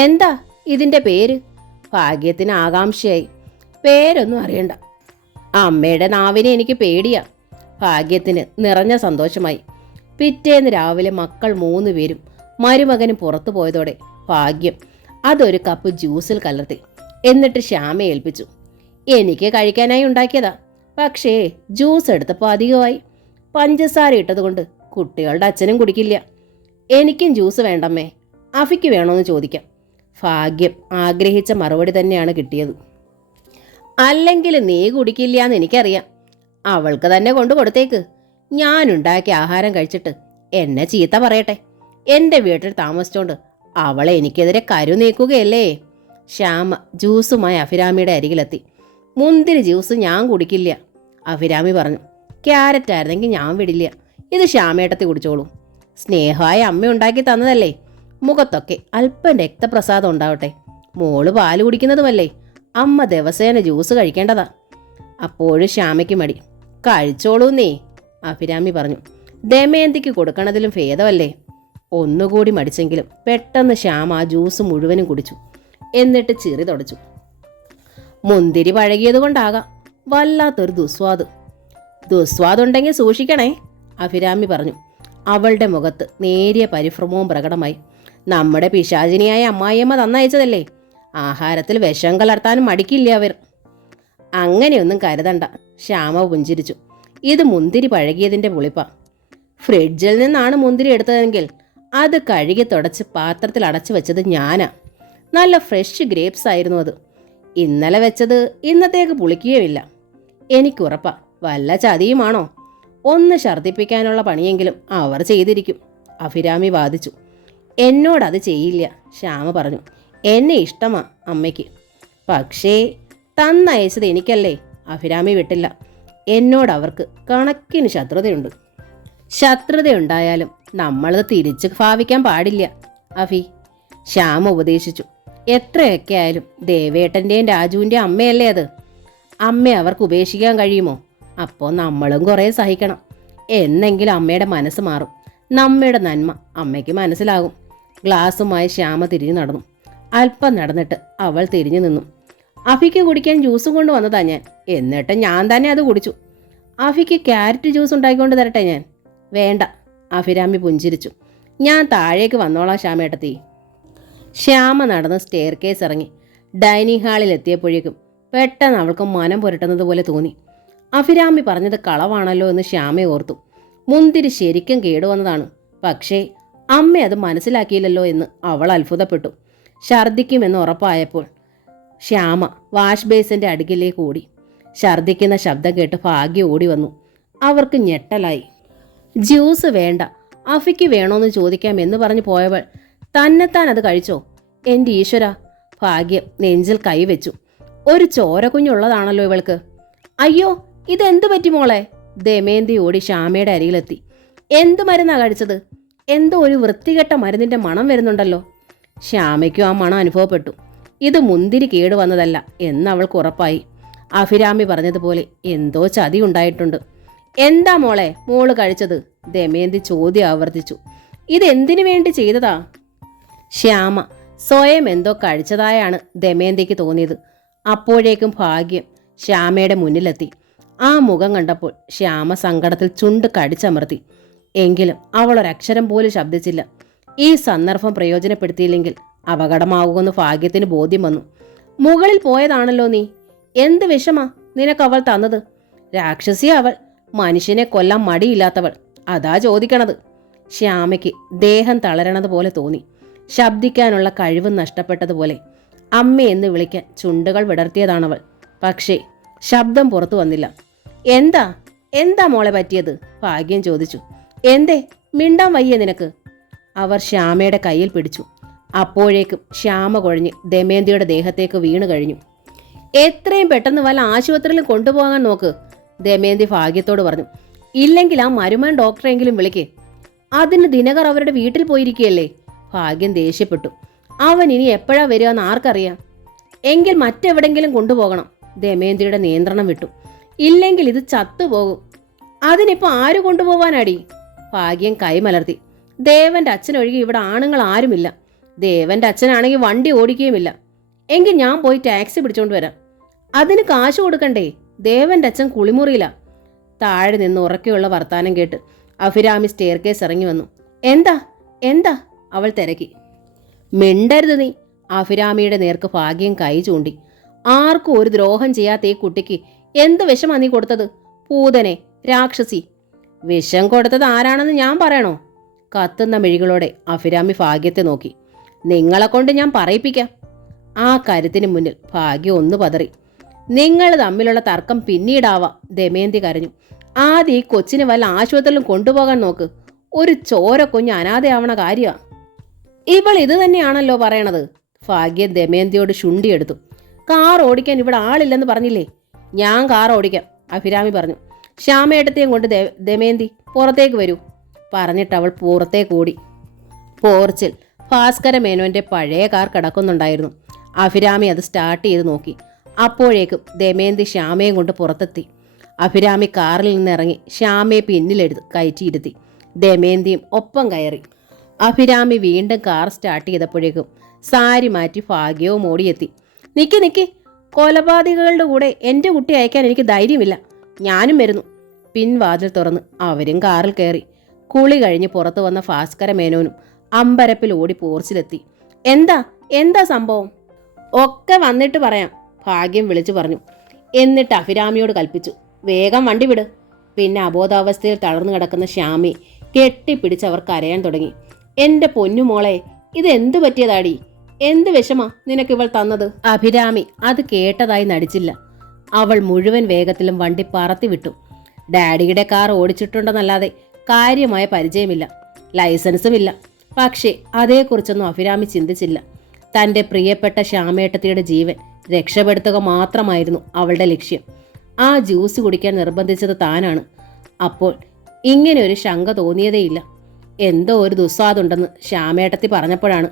എന്താ ഇതിൻ്റെ പേര്? ഭാഗ്യത്തിന് ആകാംക്ഷയായി. പേരൊന്നും അറിയണ്ട. അമ്മയുടെ നാവിനെ എനിക്ക് പേടിയാ. ഭാഗ്യത്തിന് നിറഞ്ഞ സന്തോഷമായി. പിറ്റേന്ന് രാവിലെ മക്കൾ 3 പേരും മരുമകനും പുറത്തു പോയതോടെ ഭാഗ്യം അതൊരു കപ്പ് ജ്യൂസിൽ കലർത്തി. എന്നിട്ട് ശ്യാമയെ ഏൽപ്പിച്ചു. എനിക്ക് കഴിക്കാനായി ഉണ്ടാക്കിയതാ. പക്ഷേ ജ്യൂസ് എടുത്തപ്പോൾ അധികമായി. പഞ്ചസാര ഇട്ടതുകൊണ്ട് കുട്ടികളുടെ അച്ഛനും കുടിക്കില്ല. എനിക്കും ജ്യൂസ് വേണ്ടമ്മേ, അഫിക്ക് വേണോന്ന് ചോദിക്കാം. ഭാഗ്യം ആഗ്രഹിച്ച മറുപടി തന്നെയാണ് കിട്ടിയത്. അല്ലെങ്കിൽ നീ കുടിക്കില്ല എന്ന് എനിക്കറിയാം. അവൾക്ക് തന്നെ കൊണ്ടു കൊടുത്തേക്ക്. ഞാനുണ്ടാക്കിയ ആഹാരം കഴിച്ചിട്ട് എന്നെ ചീത്ത പറയട്ടെ. എൻ്റെ വീട്ടിൽ താമസിച്ചോണ്ട് അവളെ എനിക്കെതിരെ കരു നീക്കുകയല്ലേ. ശ്യാമ ജ്യൂസുമായി അഭിരാമിയുടെ അരികിലെത്തി. മുന്തിരി ജ്യൂസ് ഞാൻ കുടിക്കില്ല, അഭിരാമി പറഞ്ഞു. ക്യാരറ്റ് ആയിരുന്നെങ്കിൽ ഞാൻ വിടില്ല. ഇത് ശ്യാമേട്ടത്തി കുടിച്ചോളൂ. സ്നേഹമായ അമ്മ ഉണ്ടാക്കി തന്നതല്ലേ. മുഖത്തൊക്കെ അല്പം രക്തപ്രസാദം ഉണ്ടാവട്ടെ. മോള് പാല് കുടിക്കുന്നതുമല്ലേ. അമ്മ ദിവസേന ജ്യൂസ് കഴിക്കേണ്ടതാ. അപ്പോഴും ശ്യാമയ്ക്ക് മടി. കഴിച്ചോളൂ നീ, അഭിരാമി പറഞ്ഞു. ദമയന്തിക്ക് കൊടുക്കണതിലും ഭേദമല്ലേ. ഒന്നുകൂടി മടിച്ചെങ്കിലും പെട്ടെന്ന് ശ്യാമ ആ ജ്യൂസ് മുഴുവനും കുടിച്ചു. എന്നിട്ട് ചിറി തുടച്ചു. മുന്തിരി പഴകിയത് കൊണ്ടാകാം, വല്ലാത്തൊരു ദുസ്വാദുണ്ടെങ്കിൽ സൂക്ഷിക്കണേ, അഭിരാമി പറഞ്ഞു. അവളുടെ മുഖത്ത് നേരിയ പരിഭ്രമവും പ്രകടമായി. നമ്മുടെ പിശാചിനിയായ അമ്മായിയമ്മ തന്നയച്ചതല്ലേ. ആഹാരത്തിൽ വിഷം കലർത്താനും മടിക്കില്ല അവർ. അങ്ങനെയൊന്നും കരുതണ്ട, ശ്യാമ പുഞ്ചിരിച്ചു. ഇത് മുന്തിരി പഴകിയതിൻ്റെ പുളിപ്പ. ഫ്രിഡ്ജിൽ നിന്നാണ് മുന്തിരി എടുത്തതെങ്കിൽ അത് കഴുകി തുടച്ച് പാത്രത്തിൽ അടച്ചു വെച്ചത് ഞാനാ. നല്ല ഫ്രഷ് ഗ്രേപ്സ് ആയിരുന്നു അത്. ഇന്നലെ വെച്ചത് ഇന്നത്തേക്ക് പുളിക്കുകയുമില്ല. എനിക്കുറപ്പാ വല്ല ചതിയുമാണോ. ഒന്ന് ഛർദ്ദിപ്പിക്കാനുള്ള പണിയെങ്കിലും അവർ ചെയ്തിരിക്കും, അഭിരാമി വാദിച്ചു. എന്നോടത് ചെയ്യില്ല, ശ്യാമ പറഞ്ഞു. എന്നെ ഇഷ്ടമാ അമ്മയ്ക്ക്. പക്ഷേ തന്നയച്ചത് എനിക്കല്ലേ, അഭിരാമി വിട്ടില്ല. എന്നോടവർക്ക് കണക്കിന് ശത്രുതയുണ്ട്. ശത്രുതയുണ്ടായാലും നമ്മളത് തിരിച്ച് ഭാവിക്കാൻ പാടില്ല, അഭി, ശ്യാമ ഉപദേശിച്ചു. എത്രയൊക്കെ ആയാലും ദേവേട്ടൻ്റെയും രാജുവിൻ്റെയും അമ്മയല്ലേ അത്. അമ്മയെ അവർക്ക് ഉപേക്ഷിക്കാൻ കഴിയുമോ? അപ്പോൾ നമ്മളും കുറേ സഹിക്കണം. എന്നെങ്കിലും അമ്മയുടെ മനസ്സ് മാറും. നമ്മയുടെ നന്മ അമ്മയ്ക്ക് മനസ്സിലാകും. ഗ്ലാസുമായി ശ്യാമ തിരിഞ്ഞു നടന്നു. അല്പം നടന്നിട്ട് അവൾ തിരിഞ്ഞു നിന്നു. അഫിക്ക് കുടിക്കാൻ ജ്യൂസും കൊണ്ട് വന്നതാ ഞാൻ. എന്നിട്ട് ഞാൻ തന്നെ അത് കുടിച്ചു. അഫിക്ക് ക്യാരറ്റ് ജ്യൂസ് ഉണ്ടാക്കിക്കൊണ്ട് തരട്ടെ ഞാൻ? വേണ്ട, അഭിരാമി പുഞ്ചിരിച്ചു. ഞാൻ താഴേക്ക് വന്നോളാം ശ്യാമേട്ടത്തി. ശ്യാമ നടന്ന് സ്റ്റെയർ കേസ് ഇറങ്ങി. ഡൈനിങ് ഹാളിൽ എത്തിയപ്പോഴേക്കും പെട്ടെന്ന് അവൾക്ക് മനം പുരട്ടുന്നത് പോലെ തോന്നി. അഭിരാമി പറഞ്ഞത് കളവാണല്ലോ എന്ന് ശ്യാമ ഓർത്തു. മുന്തിരി ശരിക്കും കേടുവന്നതാണ്. പക്ഷേ അമ്മ അത് മനസ്സിലാക്കിയില്ലല്ലോ എന്ന് അവൾ അത്ഭുതപ്പെട്ടു. ഛർദ്ദിക്കുമെന്ന് ഉറപ്പായപ്പോൾ ശ്യാമ വാഷ് ബേസിൻ്റെ അടുക്കിലേക്ക് ഓടി. ഛർദ്ദിക്കുന്ന ശബ്ദം കേട്ട് ഭാഗ്യം ഓടി വന്നു. അവർക്ക് ഞെട്ടലായി. ജ്യൂസ് വേണ്ട, അഫിക്ക് വേണോന്ന് ചോദിക്കാം എന്ന് പറഞ്ഞു പോയവൾ തന്നെത്താൻ അത് കഴിച്ചോ? എൻ്റെ ഈശ്വര, ഭാഗ്യം നെഞ്ചിൽ കൈവച്ചു. ഒരു ചോര കുഞ്ഞുള്ളതാണല്ലോ ഇവൾക്ക്. അയ്യോ, ഇതെന്തു പറ്റി മോളെ? ദമയന്തി ഓടി ശ്യാമയുടെ അരികിലെത്തി. എന്ത് മരുന്നാ കഴിച്ചത്? എന്തോ ഒരു വൃത്തികെട്ട മരുന്നിൻ്റെ മണം വരുന്നുണ്ടല്ലോ. ശ്യാമയ്ക്കും ആ മണം അനുഭവപ്പെട്ടു. ഇത് മുന്തിരി കേടുവന്നതല്ല എന്നവൾക്ക് ഉറപ്പായി. അഭിരാമി പറഞ്ഞതുപോലെ എന്തോ ചതി ഉണ്ടായിട്ടുണ്ട്. എന്താ മോള് കഴിച്ചത്? ദമയന്തി ചോദ്യം ആവർത്തിച്ചു. ഇതെന്തിനു വേണ്ടി ചെയ്തതാ? ശ്യാമ സ്വയം എന്തോ കഴിച്ചതായാണ് ദമയന്തിക്ക് തോന്നിയത്. അപ്പോഴേക്കും ഭാഗ്യം ശ്യാമയുടെ മുന്നിലെത്തി. ആ മുഖം കണ്ടപ്പോൾ ശ്യാമ സങ്കടത്തിൽ ചുണ്ട് കടിച്ചമർത്തി. എങ്കിലും അവൾ ഒരക്ഷരം പോലും ശബ്ദിച്ചില്ല. ഈ സന്ദർഭം പ്രയോജനപ്പെടുത്തിയില്ലെങ്കിൽ അപകടമാകുമെന്ന് ഭാഗ്യത്തിന് ബോധ്യം വന്നു. മുകളിൽ പോയതാണല്ലോ നീ. എന്ത് വിഷമാ നിനക്കവൾ തന്നത്? രാക്ഷസിയ അവൾ, മനുഷ്യനെ കൊല്ലാൻ മടിയില്ലാത്തവൾ. അതാ ചോദിക്കണത്. ശ്യാമയ്ക്ക് ദേഹം തളരണതുപോലെ തോന്നി. ശബ്ദിക്കാനുള്ള കഴിവ് നഷ്ടപ്പെട്ടതുപോലെ. അമ്മയെന്ന് വിളിക്കാൻ ചുണ്ടുകൾ വിടർത്തിയതാണവൾ. പക്ഷേ ശബ്ദം പുറത്തു വന്നില്ല. എന്താ എന്താ മോളെ പറ്റിയത്? ഭാഗ്യം ചോദിച്ചു. എന്തേ മിണ്ടാൻ വയ്യേ നിനക്ക്? അവർ ശ്യാമയുടെ കയ്യിൽ പിടിച്ചു. അപ്പോഴേക്കും ശ്യാമ കുഴഞ്ഞ് ദമയന്തിയുടെ ദേഹത്തേക്ക് വീണു കഴിഞ്ഞു. എത്രയും പെട്ടെന്ന് വല്ല ആശുപത്രിയിലും കൊണ്ടുപോകാൻ നോക്ക്, ദമയന്തി ഭാഗ്യത്തോട് പറഞ്ഞു. ഇല്ലെങ്കിൽ ആ മരുമൻ ഡോക്ടറെങ്കിലും വിളിക്കേ. അതിന് ദിനകർ അവരുടെ വീട്ടിൽ പോയിരിക്കുകയല്ലേ. ഭാഗ്യം ദേഷ്യപ്പെട്ടു. അവൻ ഇനി എപ്പോഴാ വരിക എന്ന് ആർക്കറിയാം. എങ്കിൽ മറ്റെവിടെങ്കിലും കൊണ്ടുപോകണം. ദമയന്തിയുടെ നിയന്ത്രണം വിട്ടു. ഇല്ലെങ്കിൽ ഇത് ചത്തുപോകും. അതിനിപ്പോൾ ആര് കൊണ്ടുപോവാനാടി? ഭാഗ്യം കൈമലർത്തി. ദേവന്റെ അച്ഛനൊഴികെ ഇവിടെ ആണുങ്ങൾ ആരുമില്ല. ദേവന്റെ അച്ഛനാണെങ്കിൽ വണ്ടി ഓടിക്കുകയുമില്ല. എങ്കിൽ ഞാൻ പോയി ടാക്സി പിടിച്ചോണ്ട് വരാം. അതിന് കാശ് കൊടുക്കണ്ടേ? ദേവന്റെ അച്ഛൻ കുളിമുറിയില്ല. താഴെ നിന്ന് ഉറക്കെയുള്ള വർത്താനം കേട്ട് അഭിരാമി സ്റ്റെയർ കേസ് ഇറങ്ങി വന്നു. എന്താ എന്താ അവൾ തിരക്കി. മിണ്ടരുത് നീ. അഭിരാമിയുടെ നേർക്ക് ഭാഗ്യം കൈ ചൂണ്ടി. ആർക്കും ഒരു ദ്രോഹം ചെയ്യാത്ത ഈ കുട്ടിക്ക് എന്ത് വിഷമാ നീ കൊടുത്തത്? പൂതനെ, രാക്ഷസി. വിഷം കൊടുത്തത് ആരാണെന്ന് ഞാൻ പറയണോ? കത്തുന്ന മിഴികളോടെ അഭിരാമി ഭാഗ്യത്തെ നോക്കി. നിങ്ങളെ കൊണ്ട് ഞാൻ പറയിപ്പിക്കാം. ആ കരുത്തിന് മുന്നിൽ ഭാഗ്യം ഒന്ന് പതറി. നിങ്ങൾ തമ്മിലുള്ള തർക്കം പിന്നീടാവാം. ദമയന്തി കരഞ്ഞു. ആദ്യം ഈ കൊച്ചിനെ വല്ല ആശുപത്രിയിലും കൊണ്ടുപോകാൻ നോക്ക്. ഒരു ചോര കുഞ്ഞ് അനാഥയാവണ കാര്യമാ. ഇവൾ ഇത് തന്നെയാണല്ലോ പറയണത്. ഭാഗ്യം ദമയന്തിയോട് ശുണ്ടിയെടുത്തു. കാർ ഓടിക്കാൻ ഇവിടെ ആളില്ലെന്ന് പറഞ്ഞില്ലേ? ഞാൻ കാർ ഓടിക്കാം, അഭിരാമി പറഞ്ഞു. ശ്യാമേട്ടത്തെയും കൊണ്ട് ദമയന്തി പുറത്തേക്ക് വരൂ പറഞ്ഞിട്ട് അവൾ പുറത്തേക്ക് ഓടി. പോർച്ചിൽ ഭാസ്കര മേനോന്റെ പഴയ കാർ കിടക്കുന്നുണ്ടായിരുന്നു. അഭിരാമി അത് സ്റ്റാർട്ട് ചെയ്ത് നോക്കി. അപ്പോഴേക്കും ദമയന്തി ശ്യാമയും കൊണ്ട് പുറത്തെത്തി. അഭിരാമി കാറിൽ നിന്നിറങ്ങി ശ്യാമയെ പിന്നിലെടുത്ത് കയറ്റിയിരുത്തി. ദമയന്തിയും ഒപ്പം കയറി. അഭിരാമി വീണ്ടും കാർ സ്റ്റാർട്ട് ചെയ്തപ്പോഴേക്കും സാരി മാറ്റി ഭാഗ്യവും ഓടിയെത്തി. നിക്ക്, കൊലപാതകളുടെ കൂടെ എൻ്റെ കുട്ടി അയക്കാൻ എനിക്ക് ധൈര്യമില്ല. ഞാനും വരുന്നു. പിൻവാതിൽ തുറന്ന് അവരും കാറിൽ കയറി. കുളി കഴിഞ്ഞ് പുറത്തു വന്ന ഭാസ്കര മേനോനും അമ്പരപ്പിൽ ഓടി പോർച്ചിലെത്തി. എന്താ സംഭവം? ഒക്കെ വന്നിട്ട് പറയാം, ഭാഗ്യം വിളിച്ചു പറഞ്ഞു. എന്നിട്ട് അഭിരാമിയോട് കൽപ്പിച്ചു, വേഗം വണ്ടി വിട്. പിന്നെ അബോധാവസ്ഥയിൽ തളർന്നു കിടക്കുന്ന ശ്യാമയെ കെട്ടിപ്പിടിച്ച് അവർ കരയാൻ തുടങ്ങി. എൻ്റെ പൊന്നുമോളെ, ഇതെന്തു പറ്റിയതാടി? എന്ത് വിഷമാ നിനക്കിവൾ തന്നത്? അഭിരാമി അത് കേട്ടതായി നടിച്ചില്ല. അവൾ മുഴുവൻ വേഗത്തിലും വണ്ടി പറത്തി വിട്ടു. ഡാഡിയുടെ കാർ ഓടിച്ചിട്ടുണ്ടെന്നല്ലാതെ കാര്യമായ പരിചയമില്ല, ലൈസൻസുമില്ല. പക്ഷേ അതേക്കുറിച്ചൊന്നും അഭിരാമി ചിന്തിച്ചില്ല. തൻ്റെ പ്രിയപ്പെട്ട ശ്യാമേട്ടത്തിയുടെ ജീവൻ രക്ഷപ്പെടുത്തുക മാത്രമായിരുന്നു അവളുടെ ലക്ഷ്യം. ആ ജ്യൂസ് കുടിക്കാൻ നിർബന്ധിച്ചത് താനാണ്. അപ്പോൾ ഇങ്ങനെ ഒരു ശങ്ക തോന്നിയതേയില്ല. എന്തോ ഒരു ദുസ്വാദുണ്ടെന്ന് ശ്യാമേട്ടത്തി പറഞ്ഞപ്പോഴാണ്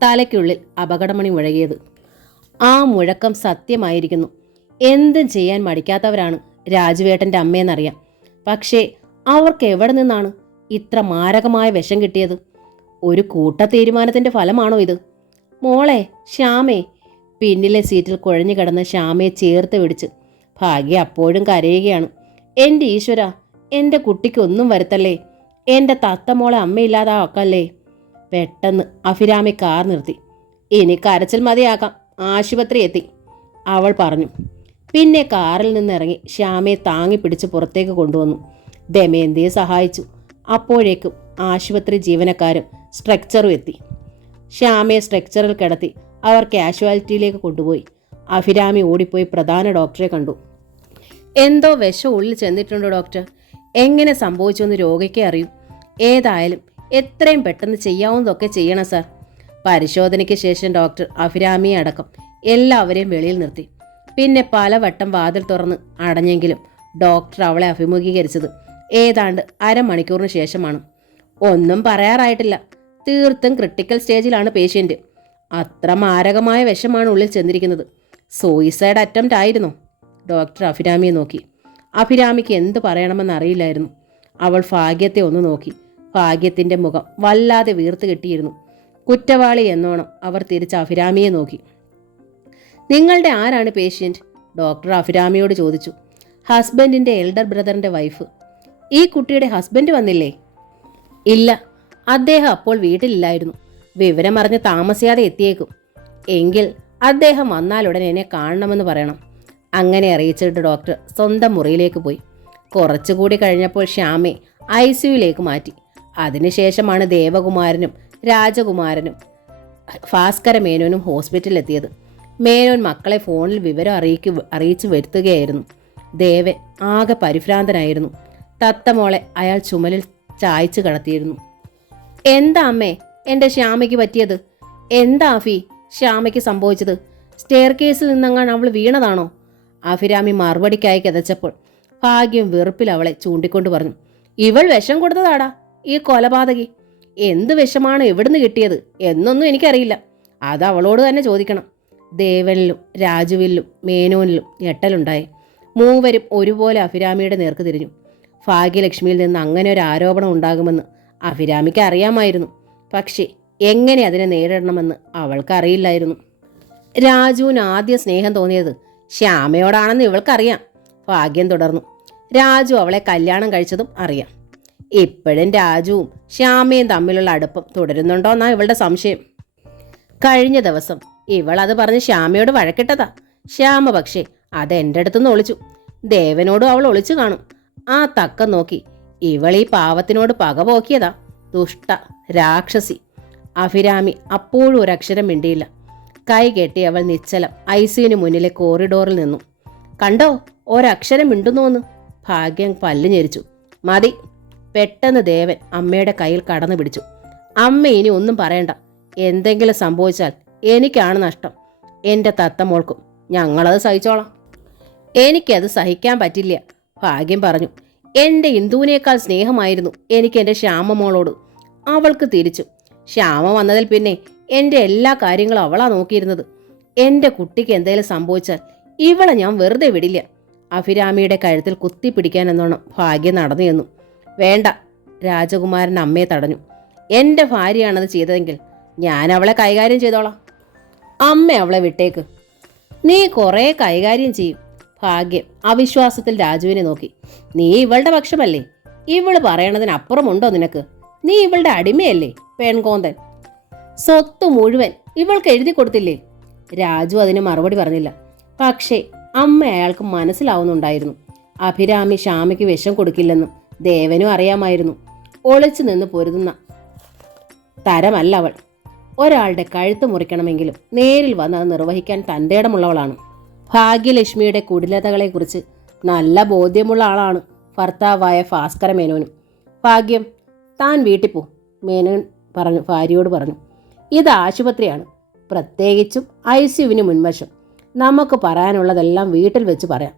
തലയ്ക്കുള്ളിൽ അപകടമണി മുഴകിയത്. ആ മുഴക്കം സത്യമായിരിക്കുന്നു. എന്തും ചെയ്യാൻ മടിക്കാത്തവരാണ് രാജുവേട്ടൻ്റെ അമ്മയെന്നറിയാം. പക്ഷേ അവർക്ക് എവിടെ നിന്നാണ് ഇത്ര മാരകമായ വിഷം കിട്ടിയത്? ഒരു കൂട്ട തീരുമാനത്തിൻ്റെ ഫലമാണോ ഇത്? മോളെ, ശ്യാമേ. പിന്നിലെ സീറ്റിൽ കുഴഞ്ഞു കിടന്ന ശ്യാമയെ ചേർത്ത് പിടിച്ച് ഭാഗ്യ അപ്പോഴും കരയുകയാണ്. എൻ്റെ ഈശ്വര, എൻ്റെ കുട്ടിക്കൊന്നും വരുത്തല്ലേ. എൻ്റെ തത്തമോളെ അമ്മയില്ലാതാക്കല്ലേ. പെട്ടെന്ന് അഭിരാമി കാർ നിർത്തി. ഇനി കരച്ചിൽ മതിയാക്കാം, ആശുപത്രി എത്തി, അവൾ പറഞ്ഞു. പിന്നെ കാറിൽ നിന്നിറങ്ങി ശ്യാമയെ താങ്ങി പിടിച്ച് പുറത്തേക്ക് കൊണ്ടുവന്നു. ദമയന്തിയെ സഹായിച്ചു. അപ്പോഴേക്കും ആശുപത്രി ജീവനക്കാരും സ്ട്രെക്ചറും എത്തി. ശ്യാമയെ സ്ട്രെക്ചറിൽ കിടത്തി അവർ കാഷ്വാലിറ്റിയിലേക്ക് കൊണ്ടുപോയി. അഭിരാമി ഓടിപ്പോയി പ്രധാന ഡോക്ടറെ കണ്ടു. എന്തോ വിഷം ഉള്ളിൽ ചെന്നിട്ടുണ്ട് ഡോക്ടർ. എങ്ങനെ സംഭവിച്ചുവെന്ന് രോഗിക്കേ അറിയൂ. ഏതായാലും എത്രയും പെട്ടെന്ന് ചെയ്യാവുന്നതൊക്കെ ചെയ്യണം സാർ. പരിശോധനയ്ക്ക് ശേഷം ഡോക്ടർ അഭിരാമിയെ അടക്കം എല്ലാവരെയും വെളിയിൽ നിർത്തി. പിന്നെ പലവട്ടം വാതിൽ തുറന്ന് അടഞ്ഞെങ്കിലും ഡോക്ടർ അവളെ അഭിമുഖീകരിച്ചത് ഏതാണ്ട് അരമണിക്കൂറിന് ശേഷമാണ്. ഒന്നും പറയാറായിട്ടില്ല. തീർത്തും ക്രിട്ടിക്കൽ സ്റ്റേജിലാണ് പേഷ്യൻ്റ്. അത്ര മാരകമായ വിഷമാണ് ഉള്ളിൽ ചെന്നിരിക്കുന്നത്. സൂയിസൈഡ് അറ്റംപ്റ്റ് ആയിരുന്നോ? ഡോക്ടർ അഭിരാമിയെ നോക്കി. അഭിരാമിക്ക് എന്ത് പറയണമെന്നറിയില്ലായിരുന്നു. അവൾ ഭാഗ്യത്തെ ഒന്ന് നോക്കി. ഭാഗ്യത്തിൻ്റെ മുഖം വല്ലാതെ വീർത്ത് കെട്ടിയിരുന്നു. കുറ്റവാളി എന്നോണം അവർ തിരിച്ച് അഭിരാമിയെ നോക്കി. നിങ്ങളുടെ ആരാണ് പേഷ്യൻ്റ്? ഡോക്ടർ അഭിരാമിയോട് ചോദിച്ചു. ഹസ്ബൻഡിൻ്റെ എൽഡർ ബ്രദറിൻ്റെ വൈഫ്. ഈ കുട്ടിയുടെ ഹസ്ബൻഡ് വന്നില്ലേ? ഇല്ല, അദ്ദേഹം അപ്പോൾ വീട്ടിലില്ലായിരുന്നു. വിവരമറിഞ്ഞ് താമസിയാതെ എത്തിയേക്കും. എങ്കിൽ അദ്ദേഹം വന്നാലുടൻ എന്നെ കാണണമെന്ന് പറയണം. അങ്ങനെ അറിയിച്ചിട്ട് ഡോക്ടർ സ്വന്തം മുറിയിലേക്ക് പോയി. കുറച്ചുകൂടി കഴിഞ്ഞപ്പോൾ ശ്യാമയെ ICUയിലേക്ക് മാറ്റി. അതിനുശേഷമാണ് ദേവകുമാരനും രാജകുമാരനും ഭാസ്കര മേനോനും ഹോസ്പിറ്റലിലെത്തിയത്. മേനോൻ മക്കളെ ഫോണിൽ വിവരം അറിയിച്ചു വരുത്തുകയായിരുന്നു. ദേവൻ ആകെ പരിഭ്രാന്തനായിരുന്നു. തത്തമോളെ അയാൾ ചുമലിൽ ചായച്ചു കടത്തിയിരുന്നു. എന്താ അമ്മേ എൻ്റെ ശ്യാമയ്ക്ക് പറ്റിയത്? എന്താ അഫി ശ്യാമയ്ക്ക് സംഭവിച്ചത്? സ്റ്റെയർ കേസിൽ നിന്നങ്ങാൻ അവൾ വീണതാണോ? അഭിരാമി മറുപടിക്കായി കിതച്ചപ്പോൾ ഭാഗ്യം വെറുപ്പിൽ അവളെ ചൂണ്ടിക്കൊണ്ട് പറഞ്ഞു, ഇവൾ വിഷം കൊടുത്തതാടാ, ഈ കൊലപാതകി. എന്ത് വിഷമാണ് എവിടുന്ന് കിട്ടിയത് എന്നൊന്നും എനിക്കറിയില്ല. അത് അവളോട് തന്നെ ചോദിക്കണം. ദേവനിലും രാജുവിലും മേനോനിലും ഞെട്ടലുണ്ടായി. മൂവരും ഒരുപോലെ അഭിരാമിയുടെ നേർക്ക് തിരിഞ്ഞു. ഭാഗ്യലക്ഷ്മിയിൽ നിന്ന് അങ്ങനെ ഒരു ആരോപണം ഉണ്ടാകുമെന്ന് അഭിരാമിക്ക് അറിയാമായിരുന്നു. പക്ഷേ എങ്ങനെ അതിനെ നേരിടണമെന്ന് അവൾക്കറിയില്ലായിരുന്നു. രാജുവിന് ആദ്യം സ്നേഹം തോന്നിയത് ശ്യാമയോടാണെന്ന് ഇവൾക്കറിയാം. ഭാഗ്യം തുടർന്നു. രാജു അവളെ കല്യാണം കഴിച്ചതും അറിയാം. ഇപ്പോഴും രാജുവും ശ്യാമയും തമ്മിലുള്ള അടുപ്പം തുടരുന്നുണ്ടോന്നാ ഇവളുടെ സംശയം. കഴിഞ്ഞ ദിവസം ഇവൾ അത് പറഞ്ഞ് ശ്യാമയോട് വഴക്കിട്ടതാ. ശ്യാമ പക്ഷേ അത് എൻ്റെ അടുത്തുനിന്ന് ഒളിച്ചു. ദേവനോടും അവൾ ഒളിച്ചു കാണും. ആ തക്കം നോക്കി ഇവൾ ഈ പാവത്തിനോട് പക പോക്കിയതാ. ദുഷ്ട രാക്ഷസി. അഭിരാമി അപ്പോഴും ഒരക്ഷരം മിണ്ടിയില്ല. കൈ കെട്ടി അവൾ നിശ്ചലം ഐസിയുന് മുന്നിലെ കോറിഡോറിൽ നിന്നു. കണ്ടോ ഒരക്ഷരം മിണ്ടുന്നുവെന്ന്. ഭാഗ്യം പല്ല് ഞെരിച്ചു. മതി. പെട്ടെന്ന് ദേവൻ അമ്മയുടെ കയ്യിൽ കടന്നു പിടിച്ചു. അമ്മ ഇനി ഒന്നും പറയണ്ട. എന്തെങ്കിലും സംഭവിച്ചാൽ എനിക്കാണ് നഷ്ടം. എൻ്റെ തത്തമോൾക്കും. ഞങ്ങളത് സഹിച്ചോളാം. എനിക്കത് സഹിക്കാൻ പറ്റില്ല, ഭാഗ്യം പറഞ്ഞു. എൻ്റെ ഇന്ദുവിനേക്കാൾ സ്നേഹമായിരുന്നു എനിക്ക് എൻ്റെ ശ്യാമമോളോട്. അവൾക്ക് തിരിച്ചു. ശ്യാമ വന്നതിൽ പിന്നെ എൻ്റെ എല്ലാ കാര്യങ്ങളും അവളാ നോക്കിയിരുന്നത്. എൻ്റെ കുട്ടിക്ക് എന്തെങ്കിലും സംഭവിച്ചാൽ ഇവളെ ഞാൻ വെറുതെ വിടില്ല. അഭിരാമിയുടെ കഴുത്തിൽ കുത്തിപ്പിടിക്കാനെന്നോണം ഭാഗ്യം നടന്നു ചെന്നു. വേണ്ട, രാജകുമാരൻ അമ്മയെ തടഞ്ഞു. എൻ്റെ ഭാര്യയാണത് ചെയ്തതെങ്കിൽ ഞാൻ അവളെ കൈകാര്യം ചെയ്തോളാം. അമ്മ അവളെ വിട്ടേക്ക്. നീ കുറേ കൈകാര്യം ചെയ്യും. ഭാഗ്യം അവിശ്വാസത്തിൽ രാജുവിനെ നോക്കി. നീ ഇവളുടെ പക്ഷമല്ലേ? ഇവള് പറയണതിനപ്പുറമുണ്ടോ നിനക്ക്? നീ ഇവളുടെ അടിമയല്ലേ പെൺകോന്തൻ? സ്വത്ത് മുഴുവൻ ഇവൾക്ക് എഴുതി കൊടുത്തില്ലേ? രാജു അതിന് മറുപടി പറഞ്ഞില്ല. പക്ഷേ അമ്മ അയാൾക്ക് മനസ്സിലാവുന്നുണ്ടായിരുന്നു. അഭിരാമി ശ്യാമയ്ക്ക് വിഷം കൊടുക്കില്ലെന്നും ദേവനും അറിയാമായിരുന്നു. ഒളിച്ചു നിന്ന് പൊരുതുന്ന തരമല്ല അവൾ. ഒരാളുടെ കഴുത്ത് മുറിക്കണമെങ്കിലും നേരിൽ വന്ന് അത് നിർവഹിക്കാൻ തൻ്റെയിടമുള്ളവളാണ്. ഭാഗ്യലക്ഷ്മിയുടെ കുടിലതകളെക്കുറിച്ച് നല്ല ബോധ്യമുള്ള ആളാണ് ഭർത്താവായ ഭാസ്കര മേനോനും. ഭാഗ്യം, താൻ വീട്ടിൽ പോ, മേനോൻ ഭാര്യയോട് പറഞ്ഞു. ഇത് ആശുപത്രിയാണ്, പ്രത്യേകിച്ചും ഐസിയുവിന് മുൻവശം. നമുക്ക് പറയാനുള്ളതെല്ലാം വീട്ടിൽ വെച്ച് പറയാം.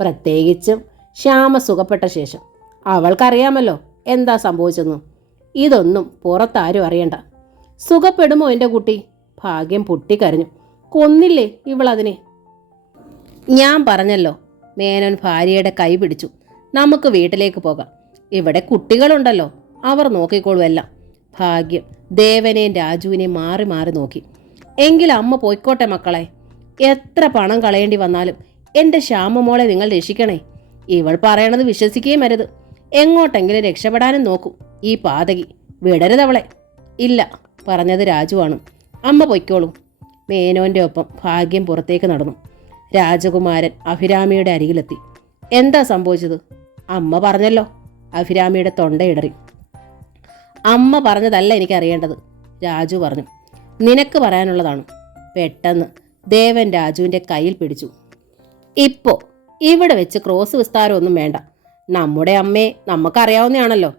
പ്രത്യേകിച്ചും ശ്യാമ സുഖപ്പെട്ട ശേഷം. അവൾക്കറിയാമല്ലോ എന്താ സംഭവിച്ചെന്ന്. ഇതൊന്നും പുറത്താരും അറിയണ്ട. സുഖപ്പെടുമോ എൻ്റെ കുട്ടി? ഭാഗ്യം പൊട്ടിക്കരഞ്ഞു. കൊന്നില്ലേ ഇവളതിനെ? ഞാൻ പറഞ്ഞല്ലോ. മേനോൻ ഭാര്യയുടെ കൈ പിടിച്ചു. നമുക്ക് വീട്ടിലേക്ക് പോകാം. ഇവിടെ കുട്ടികളുണ്ടല്ലോ, അവർ നോക്കിക്കോളുമെല്ലാം. ഭാഗ്യം ദേവനെയും രാജുവിനെയും മാറി മാറി നോക്കി. എങ്കിലും അമ്മ പോയിക്കോട്ടെ മക്കളെ. എത്ര പണം കളയേണ്ടി വന്നാലും എൻ്റെ ശ്യാമമോളെ നിങ്ങൾ രക്ഷിക്കണേ. ഇവൾ പറയണത് വിശ്വസിക്കുകയും അരുത്. എങ്ങോട്ടെങ്കിലും രക്ഷപ്പെടാനും നോക്കും ഈ പാതകി. വിടരുതവളെ. ഇല്ല, പറഞ്ഞത് രാജുവാണ്. അമ്മ പൊയ്ക്കോളൂ. മേനോൻ്റെ ഒപ്പം ഭാഗ്യം പുറത്തേക്ക് നടന്നു. രാജകുമാരൻ അഭിരാമിയുടെ അരികിലെത്തി. എന്താ സംഭവിച്ചത്? അമ്മ പറഞ്ഞല്ലോ. അഭിരാമിയുടെ തൊണ്ടയിടറി. അമ്മ പറഞ്ഞതല്ല എനിക്കറിയേണ്ടത്, രാജു പറഞ്ഞു. നിനക്ക് പറയാനുള്ളതാണ്. പെട്ടെന്ന് ദേവൻ രാജുവിൻ്റെ കയ്യിൽ പിടിച്ചു. ഇപ്പോൾ ഇവിടെ വെച്ച് ക്രോസ് വിസ്താരമൊന്നും വേണ്ട. നമ്മുടെ അമ്മയെ നമുക്കറിയാവുന്നതാണല്ലോ.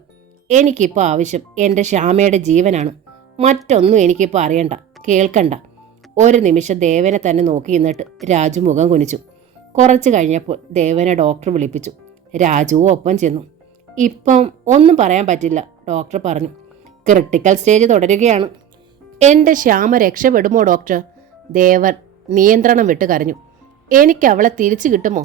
എനിക്കിപ്പോൾ ആവശ്യം എൻ്റെ ശ്യാമയുടെ ജീവനാണ്. മറ്റൊന്നും എനിക്കിപ്പോൾ അറിയണ്ട, കേൾക്കണ്ട. ഒരു നിമിഷം ദേവനെ തന്നെ നോക്കി നിന്നിട്ട് രാജു മുഖം കുനിച്ചു. കുറച്ച് കഴിഞ്ഞപ്പോൾ ദേവനെ ഡോക്ടർ വിളിപ്പിച്ചു. രാജുവും ഒപ്പം ചെന്നു. ഇപ്പം ഒന്നും പറയാൻ പറ്റില്ല, ഡോക്ടർ പറഞ്ഞു. ക്രിട്ടിക്കൽ സ്റ്റേജ് തുടരുകയാണ്. എൻ്റെ ശ്യാമ രക്ഷപ്പെടുമോ ഡോക്ടർ? ദേവൻ നിയന്ത്രണം വിട്ട് കരഞ്ഞു. എനിക്ക് അവളെ തിരിച്ചു കിട്ടുമോ?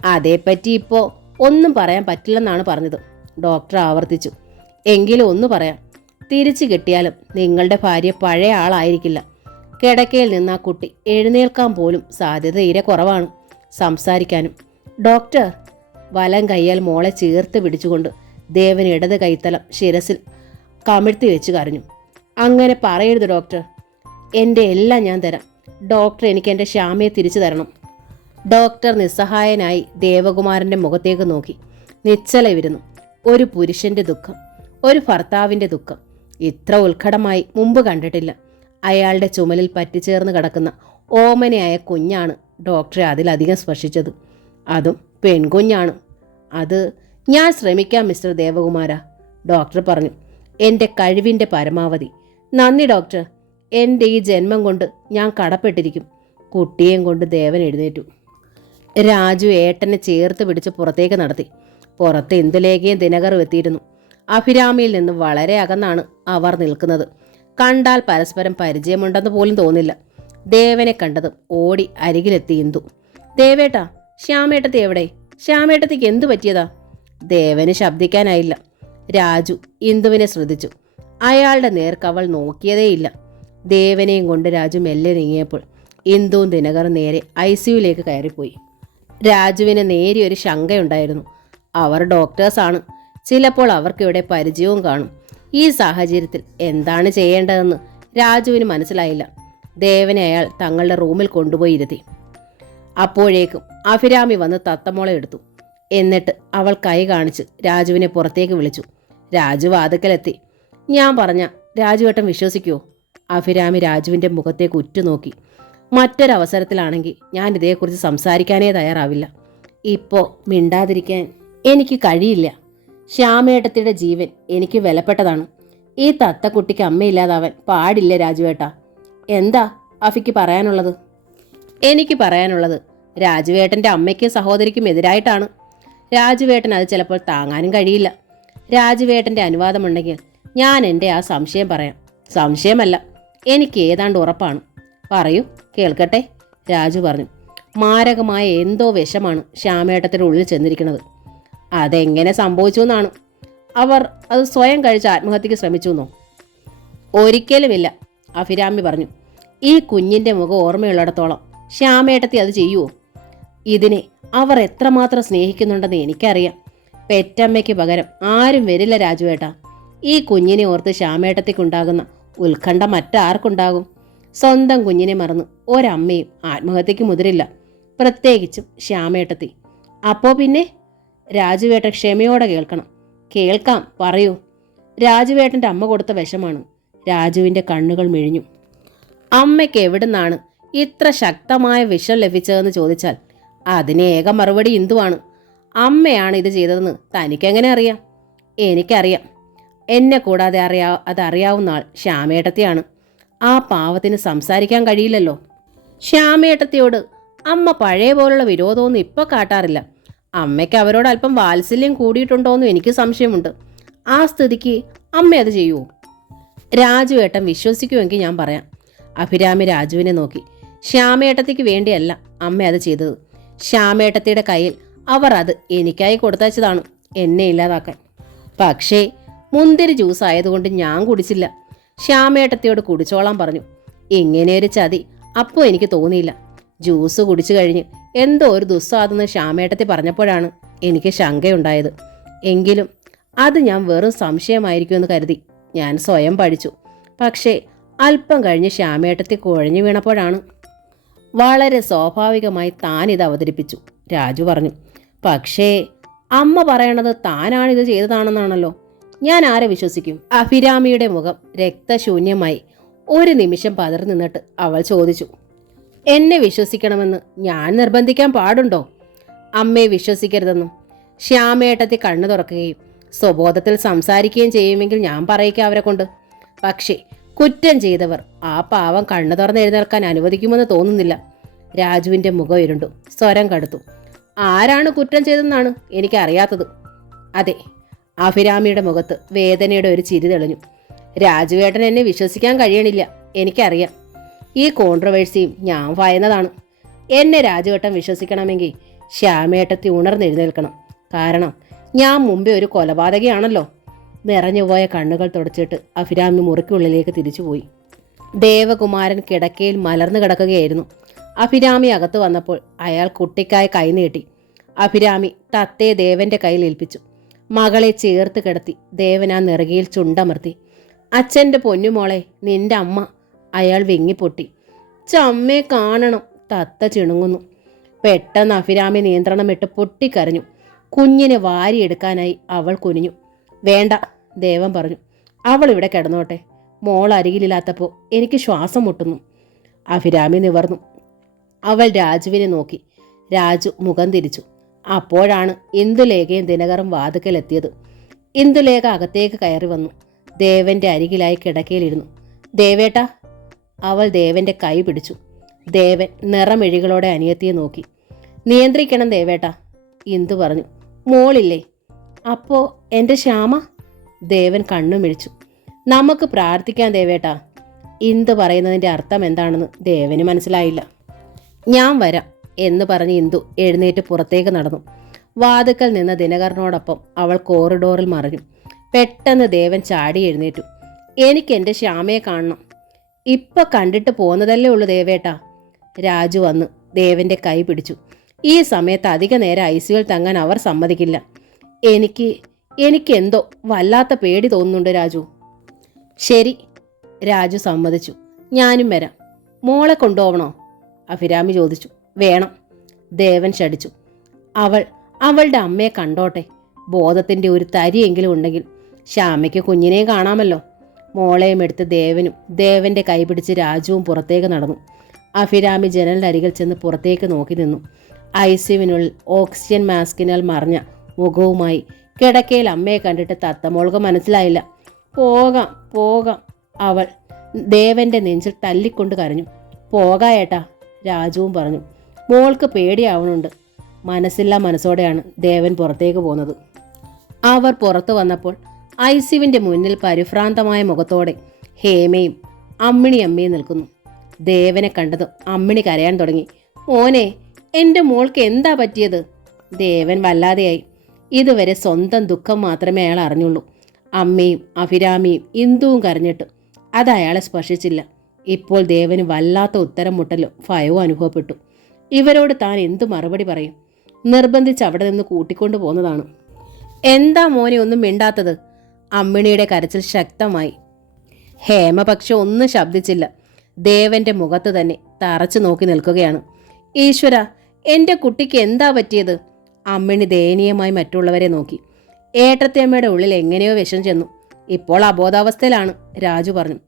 അതേപ്പറ്റി ഇപ്പോൾ ഒന്നും പറയാൻ പറ്റില്ലെന്നാണ് പറഞ്ഞത്, ഡോക്ടർ ആവർത്തിച്ചു. എങ്കിലും ഒന്ന് പറയാം. തിരിച്ചു കിട്ടിയാലും നിങ്ങളുടെ ഭാര്യ പഴയ ആളായിരിക്കില്ല. കിടക്കയിൽ നിന്ന് ആ കുട്ടി എഴുന്നേൽക്കാൻ പോലും സാധ്യത തീരെ കുറവാണ്. സംസാരിക്കാനും. ഡോക്ടർ വലം കൈയാൽ മോളെ ചേർത്ത് പിടിച്ചുകൊണ്ട് ദേവൻ ഇടത് കൈത്തലം ശിരസിൽ കമിഴ്ത്തി വെച്ച് കരഞ്ഞു. അങ്ങനെ പറയരുത് ഡോക്ടർ. എൻ്റെ എല്ലാം ഞാൻ തരാം. ഡോക്ടർ എനിക്ക് എൻ്റെ ശ്യാമയെ തിരിച്ചു തരണം. ഡോക്ടർ നിസ്സഹായനായി ദേവകുമാരൻ്റെ മുഖത്തേക്ക് നോക്കി. നിശ്ചലവിരുന്നു. ഒരു പുരുഷൻ്റെ ദുഃഖം, ഒരു ഭർത്താവിൻ്റെ ദുഃഖം ഇത്ര ഉത്കടമായി മുമ്പ് കണ്ടിട്ടില്ല. അയാളുടെ ചുമലിൽ പറ്റിച്ചേർന്ന് കിടക്കുന്ന ഓമനയായ കുഞ്ഞാണ് ഡോക്ടറെ അതിലധികം സ്പർശിച്ചത്. അതും പെൺകുഞ്ഞാണ്. അത് ഞാൻ ശ്രമിക്കാം മിസ്റ്റർ ദേവകുമാര, ഡോക്ടർ പറഞ്ഞു. എൻ്റെ കഴിവിൻ്റെ പരമാവധി. നന്ദി ഡോക്ടർ. എൻ്റെ ഈ ജന്മം കൊണ്ട് ഞാൻ കടപ്പെട്ടിരിക്കും. കുട്ടിയെയും കൊണ്ട് ദേവൻ എഴുന്നേറ്റു. രാജു ഏട്ടനെ ചേർത്ത് പിടിച്ച് പുറത്തേക്ക് നടത്തി. പുറത്ത് ഇന്ദുലേഖയും ദിനകറും എത്തിയിരുന്നു. അഭിരാമിയിൽ നിന്ന് വളരെ അകന്നാണ് അവർ നിൽക്കുന്നത്. കണ്ടാൽ പരസ്പരം പരിചയമുണ്ടെന്ന് പോലും തോന്നില്ല. ദേവനെ കണ്ടതും ഓടി അരികിലെത്തി ഇന്ദു. ദേവേട്ടാ, ശ്യാമേട്ടത്തി എവിടെ? ശ്യാമേട്ടത്തിക്ക് എന്തു പറ്റിയതാ? ദേവന് ശബ്ദിക്കാനായില്ല. രാജു ഇന്ദുവിനെ ശ്രദ്ധിച്ചു. അയാളുടെ നേർക്ക് അവൾ നോക്കിയതേയില്ല. ദേവനെയും കൊണ്ട് രാജു മെല്ലെ നീങ്ങിയപ്പോൾ ഇന്ദുവും ദിനകറും നേരെ ICUവിലേക്ക് കയറിപ്പോയി. രാജുവിന് നേരിയൊരു ശങ്കയുണ്ടായിരുന്നു. അവർ ഡോക്ടേഴ്സാണ്. ചിലപ്പോൾ അവർക്കിവിടെ പരിചയവും കാണും. ഈ സാഹചര്യത്തിൽ എന്താണ് ചെയ്യേണ്ടതെന്ന് രാജുവിന് മനസ്സിലായില്ല. ദേവനെ അയാൾ തങ്ങളുടെ റൂമിൽ കൊണ്ടുപോയി ഇരുത്തി. അപ്പോഴേക്കും അഭിരാമി വന്ന് തത്തമോളെ എടുത്തു. എന്നിട്ട് അവൾ കൈ കാണിച്ച് രാജുവിനെ പുറത്തേക്ക് വിളിച്ചു. രാജു വാതിക്കലെത്തി. ഞാൻ പറഞ്ഞ രാജുവേട്ടൻ വിശ്വസിക്കുമോ? അഭിരാമി രാജുവിൻ്റെ മുഖത്തേക്ക് ഉറ്റുനോക്കി. മറ്റൊരവസരത്തിലാണെങ്കിൽ ഞാൻ ഇതേക്കുറിച്ച് സംസാരിക്കാനേ തയ്യാറാവില്ല. ഇപ്പോൾ മിണ്ടാതിരിക്കാൻ എനിക്ക് കഴിയില്ല. ശ്യാമേട്ടത്തിയുടെ ജീവൻ എനിക്ക് വിലപ്പെട്ടതാണ്. ഈ തത്തക്കുട്ടിക്ക് അമ്മയില്ലാതാവാൻ പാടില്ല രാജുവേട്ട. എന്താ അഫിക്ക് പറയാനുള്ളത്? എനിക്ക് പറയാനുള്ളത് രാജുവേട്ടൻ്റെ അമ്മയ്ക്കും സഹോദരിക്കും എതിരായിട്ടാണ്. രാജുവേട്ടൻ അത് ചിലപ്പോൾ താങ്ങാനും കഴിയില്ല. രാജുവേട്ടൻ്റെ അനുവാദമുണ്ടെങ്കിൽ ഞാൻ എൻ്റെ ആ സംശയം പറയാം. സംശയമല്ല, എനിക്ക് ഏതാണ്ട് ഉറപ്പാണ്. പറയൂ, കേൾക്കട്ടെ, രാജു പറഞ്ഞു. മാരകമായ എന്തോ വിഷമാണ് ശ്യാമേട്ടത്തിൻ്റെ ഉള്ളിൽ ചെന്നിരിക്കുന്നത്. അതെങ്ങനെ സംഭവിച്ചു എന്നാണ്? അവർ അത് സ്വയം കഴിച്ച് ആത്മഹത്യക്ക് ശ്രമിച്ചു എന്നോ? ഒരിക്കലുമില്ല, അഭിരാമി പറഞ്ഞു. ഈ കുഞ്ഞിൻ്റെ മുഖം ഓർമ്മയുള്ളിടത്തോളം ശ്യാമേട്ടത്തി അത് ചെയ്യുമോ? ഇതിനെ അവർ എത്രമാത്രം സ്നേഹിക്കുന്നുണ്ടെന്ന് എനിക്കറിയാം. പെറ്റമ്മയ്ക്ക് പകരം ആരും വരില്ല രാജുവേട്ട. ഈ കുഞ്ഞിനെ ഓർത്ത് ശ്യാമേട്ടത്തിക്കുണ്ടാകുന്ന ഉത്കണ്ഠ മറ്റാർക്കുണ്ടാകും? സ്വന്തം കുഞ്ഞിനെ മറന്ന് ഒരമ്മയും ആത്മഹത്യക്ക് മുതിരില്ല, പ്രത്യേകിച്ചും ശ്യാമേട്ടത്തി. അപ്പോൾ പിന്നെ? രാജുവേട്ടൻ ക്ഷമയോടെ കേൾക്കണം. കേൾക്കാം, പറയൂ. രാജുവേട്ടൻ്റെ അമ്മ കൊടുത്ത വിഷമാണ്. രാജുവിൻ്റെ കണ്ണുകൾ മിഴിഞ്ഞു. അമ്മയ്ക്ക് എവിടുന്നാണ് ഇത്ര ശക്തമായ വിഷം ലഭിച്ചതെന്ന് ചോദിച്ചാൽ അതിന് ഏക മറുപടി ഇന്ദുവാണ്. അമ്മയാണ് ഇത് ചെയ്തതെന്ന് തനിക്കെങ്ങനെ അറിയാം? എനിക്കറിയാം. എന്നെ കൂടാതെ അതറിയാവുന്ന ആൾ ശ്യാമേട്ടത്തിയാണ്. ആ പാവത്തിന് സംസാരിക്കാൻ കഴിയില്ലല്ലോ. ശ്യാമേട്ടത്തിയോട് അമ്മ പഴയ പോലുള്ള വിരോധമൊന്നും ഇപ്പോൾ കാട്ടാറില്ല. അമ്മയ്ക്ക് അവരോട് അല്പം വാത്സല്യം കൂടിയിട്ടുണ്ടോയെന്നും എനിക്ക് സംശയമുണ്ട്. ആ സ്ഥിതിക്ക് അമ്മ അത് ചെയ്യുമോ? രാജുവേട്ടൻ വിശ്വസിക്കുമെങ്കിൽ ഞാൻ പറയാം. അഭിരാമി രാജുവിനെ നോക്കി. ശ്യാമേട്ടത്തിക്ക് വേണ്ടിയല്ല അമ്മ അത് ചെയ്തത്. ശ്യാമേട്ടത്തിയുടെ കയ്യിൽ അവർ അത് എനിക്കായി കൊടുത്തയച്ചതാണ്, എന്നെ ഇല്ലാതാക്കാൻ. പക്ഷേ മുന്തിരി ജ്യൂസ് ആയതുകൊണ്ട് ഞാൻ കുടിച്ചില്ല. ശ്യാമേട്ടത്തിയോട് കുടിച്ചോളാൻ പറഞ്ഞു. ഇങ്ങനെയൊരു ചതി അപ്പോൾ എനിക്ക് തോന്നിയില്ല. ജ്യൂസ് കുടിച്ചു കഴിഞ്ഞ് എന്തോ ഒരു ദുസ്വാദെന്ന് ശ്യാമേട്ടത്തി പറഞ്ഞപ്പോഴാണ് എനിക്ക് ശങ്കയുണ്ടായത്. എങ്കിലും അത് ഞാൻ വെറും സംശയമായിരിക്കുമെന്ന് കരുതി ഞാൻ സ്വയം പഠിച്ചു. പക്ഷേ അല്പം കഴിഞ്ഞ് ശ്യാമേട്ടത്തി കുഴഞ്ഞു വീണപ്പോഴാണ്. വളരെ സ്വാഭാവികമായി താനിത് അവതരിപ്പിച്ചു, രാജു പറഞ്ഞു. പക്ഷേ അമ്മ പറയണത് താനാണിത് ചെയ്തതാണെന്നാണല്ലോ. ഞാൻ ആരെ വിശ്വസിക്കും? അഭിരാമിയുടെ മുഖം രക്തശൂന്യമായി. ഒരു നിമിഷം പതറി നിന്നിട്ട് അവൾ ചോദിച്ചു. എന്നെ വിശ്വസിക്കണമെന്ന് ഞാൻ നിർബന്ധിക്കാൻ പാടുണ്ടോ? അമ്മയെ വിശ്വസിക്കരുതെന്നും ശ്യാമേട്ടത്തി കണ്ണു തുറക്കുകയും സ്വബോധത്തിൽ സംസാരിക്കുകയും ചെയ്യുമെങ്കിൽ ഞാൻ പറയിക്കാം അവരെ കൊണ്ട്. പക്ഷേ കുറ്റം ചെയ്തവർ ആ പാവം കണ്ണു തുറന്ന് എഴുന്നേൽക്കാൻ അനുവദിക്കുമെന്ന് തോന്നുന്നില്ല. രാജുവിൻ്റെ മുഖം ഇരുണ്ടു, സ്വരം കടുത്തു. ആരാണ് കുറ്റം ചെയ്തെന്നാണ് എനിക്കറിയാത്തത്. അതെ, അഭിരാമിയുടെ മുഖത്ത് വേദനയുടെ ഒരു ചിരി തെളിഞ്ഞു. രാജുവേട്ടൻ എന്നെ വിശ്വസിക്കാൻ കഴിയണില്ല, എനിക്കറിയാം. ഈ കോൺട്രവേഴ്സിയും ഞാൻ ഭയന്നതാണ്. എന്നെ രാജുവേട്ടൻ വിശ്വസിക്കണമെങ്കിൽ ശ്യാമേട്ടത്തി ഉണർന്നെഴുന്നേൽക്കണം. കാരണം ഞാൻ മുമ്പേ ഒരു കൊലപാതകയാണല്ലോ. നിറഞ്ഞുപോയ കണ്ണുകൾ തുടച്ചിട്ട് അഭിരാമി മുറിക്കുള്ളിലേക്ക് തിരിച്ചുപോയി. ദേവകുമാരൻ കിടക്കയിൽ മലർന്നു കിടക്കുകയായിരുന്നു. അഭിരാമി അകത്ത് വന്നപ്പോൾ അയാൾ കുട്ടിക്കായി കൈനീട്ടി. അഭിരാമി തത്തയെ ദേവന്റെ കയ്യിൽ ഏൽപ്പിച്ചു. മകളെ ചേർത്ത് കിടത്തി ദേവൻ ആ നെറുകയിൽ ചുണ്ടമർത്തി. അച്ഛൻ്റെ പൊന്നുമോളെ, നിന്റെ അമ്മ. അയാൾ വെങ്ങിപ്പൊട്ടി. ചമ്മയെ കാണണം. തത്ത ചിണുങ്ങുന്നു. പെട്ടെന്ന് അഭിരാമി നിയന്ത്രണം വിട്ട് പൊട്ടിക്കരഞ്ഞു. കുഞ്ഞിനെ വാരിയെടുക്കാനായി അവൾ കുനിഞ്ഞു. വേണ്ട, ദേവൻ പറഞ്ഞു. അവൾ ഇവിടെ കിടന്നോട്ടെ. മോൾ അരികിലില്ലാത്തപ്പോൾ എനിക്ക് ശ്വാസം മുട്ടുന്നു. അഭിരാമി നിവർന്നു. അവൾ രാജുവിനെ നോക്കി. രാജു മുഖം തിരിച്ചു. അപ്പോഴാണ് ഇന്ദുലേഖയും ദിനകറും വാതുക്കലെത്തിയത്. ഇന്ദുലേഖ അകത്തേക്ക് കയറി വന്നു. ദേവന്റെ അരികിലായി കിടക്കയിലിരുന്നു. ദേവേട്ടാ. അവൾ ദേവന്റെ കൈ പിടിച്ചു. ദേവൻ നിറമിഴികളോടെ അനിയത്തിയെ നോക്കി. നിയന്ത്രിക്കണം ദേവേട്ടാ, ഇന്ദു പറഞ്ഞു. മോളില്ലേ? അപ്പോ എൻ്റെ ശ്യാമ? ദേവൻ കണ്ണുമിഴിച്ചു. നമുക്ക് പ്രാർത്ഥിക്കാം ദേവേട്ടാ. ഇന്ദു പറയുന്നതിൻ്റെ അർത്ഥം എന്താണെന്ന് ദേവന് മനസ്സിലായില്ല. ഞാൻ വരാം എന്ന് പറഞ്ഞ് ഇന്ദു എഴുന്നേറ്റ് പുറത്തേക്ക് നടന്നു. വാതുക്കൽ നിന്ന് ദിനകരനോടൊപ്പം അവൾ കോറിഡോറിൽ മറഞ്ഞു. പെട്ടെന്ന് ദേവൻ ചാടി എഴുന്നേറ്റു. എനിക്ക് എൻ്റെ ശ്യാമയെ കാണണം. ഇപ്പം കണ്ടിട്ട് പോന്നതല്ലേ ഉള്ളൂ ദേവേട്ടാ. രാജു വന്ന് ദേവന്റെ കൈ പിടിച്ചു. ഈ സമയത്ത് അധിക നേരം ഐസിയുവിൽ തങ്ങാൻ അവർ സമ്മതിക്കില്ല. എനിക്കെന്തോ വല്ലാത്ത പേടി തോന്നുന്നുണ്ട് രാജു. ശരി, രാജു സമ്മതിച്ചു. ഞാനും വരാം. മോളെ കൊണ്ടുപോകണോ? അഭിരാമി ചോദിച്ചു. വേണം, ദേവൻ ശടിച്ചു. അവളുടെ അമ്മയെ കണ്ടോട്ടെ. ബോധത്തിൻ്റെ ഒരു തരിയെങ്കിലും ഉണ്ടെങ്കിൽ ശ്യാമയ്ക്ക് കുഞ്ഞിനെയും കാണാമല്ലോ. മോളെയും എടുത്ത് ദേവന്റെ കൈ പിടിച്ച് രാജുവും പുറത്തേക്ക് നടന്നു. അഭിരാമി ജനലിൻ്റെ അരികിൽ ചെന്ന് പുറത്തേക്ക് നോക്കി നിന്നു. ഐസിയുവിനുള്ളിൽ ഓക്സിജൻ മാസ്കിനാൽ മറഞ്ഞ മുഖവുമായി കിടക്കയിൽ അമ്മയെ കണ്ടിട്ട് തത്തമോൾക്ക് മനസ്സിലായില്ല. പോകാം പോകാം, അവൾ ദേവന്റെ നെഞ്ചിൽ തല്ലിക്കൊണ്ട് കരഞ്ഞു. പോകായേട്ടാ, രാജുവും പറഞ്ഞു. മോൾക്ക് പേടിയാവണുണ്ട്. മനസ്സില്ലാ മനസ്സോടെയാണ് ദേവൻ പുറത്തേക്ക് പോകുന്നത്. അവർ പുറത്തു വന്നപ്പോൾ ഐസിയുവിൻ്റെ മുന്നിൽ പരിഭ്രാന്തമായ മുഖത്തോടെ ഹേമയും അമ്മിണിയമ്മയും നിൽക്കുന്നു. ദേവനെ കണ്ടതും അമ്മിണി കരയാൻ തുടങ്ങി. മോനെ, എൻ്റെ മോൾക്ക് എന്താ പറ്റിയത്? ദേവൻ വല്ലാതെയായി. ഇതുവരെ സ്വന്തം ദുഃഖം മാത്രമേ അയാൾ അറിഞ്ഞുള്ളൂ. അമ്മയും അഭിരാമിയും ഇന്ദുവും കരഞ്ഞിട്ട് അത് അയാളെ സ്പർശിച്ചില്ല. ഇപ്പോൾ ദേവന് വല്ലാത്ത ഉത്തരം മുട്ടലും ഭയവും അനുഭവപ്പെട്ടു. ഇവരോട് താൻ എന്തു മറുപടി പറയും? നിർബന്ധിച്ച് അവിടെ നിന്ന് കൂട്ടിക്കൊണ്ടു പോന്നതാണ്. എന്താ മോനെ ഒന്നും മിണ്ടാത്തത്? അമ്മിണിയുടെ കരച്ചിൽ ശക്തമായി. ഹേമ പക്ഷെ ഒന്നും ശബ്ദിച്ചില്ല. ദേവന്റെ മുഖത്ത് തന്നെ തറച്ചു നോക്കി നിൽക്കുകയാണ്. ഈശ്വര, എൻ്റെ കുട്ടിക്ക് എന്താ പറ്റിയത്? അമ്മിണി ദയനീയമായി മറ്റുള്ളവരെ നോക്കി. ഏട്ടത്തിയമ്മയുടെ ഉള്ളിൽ എങ്ങനെയോ വിഷം ചെന്നു. ഇപ്പോൾ അബോധാവസ്ഥയിലാണ്, രാജു പറഞ്ഞു.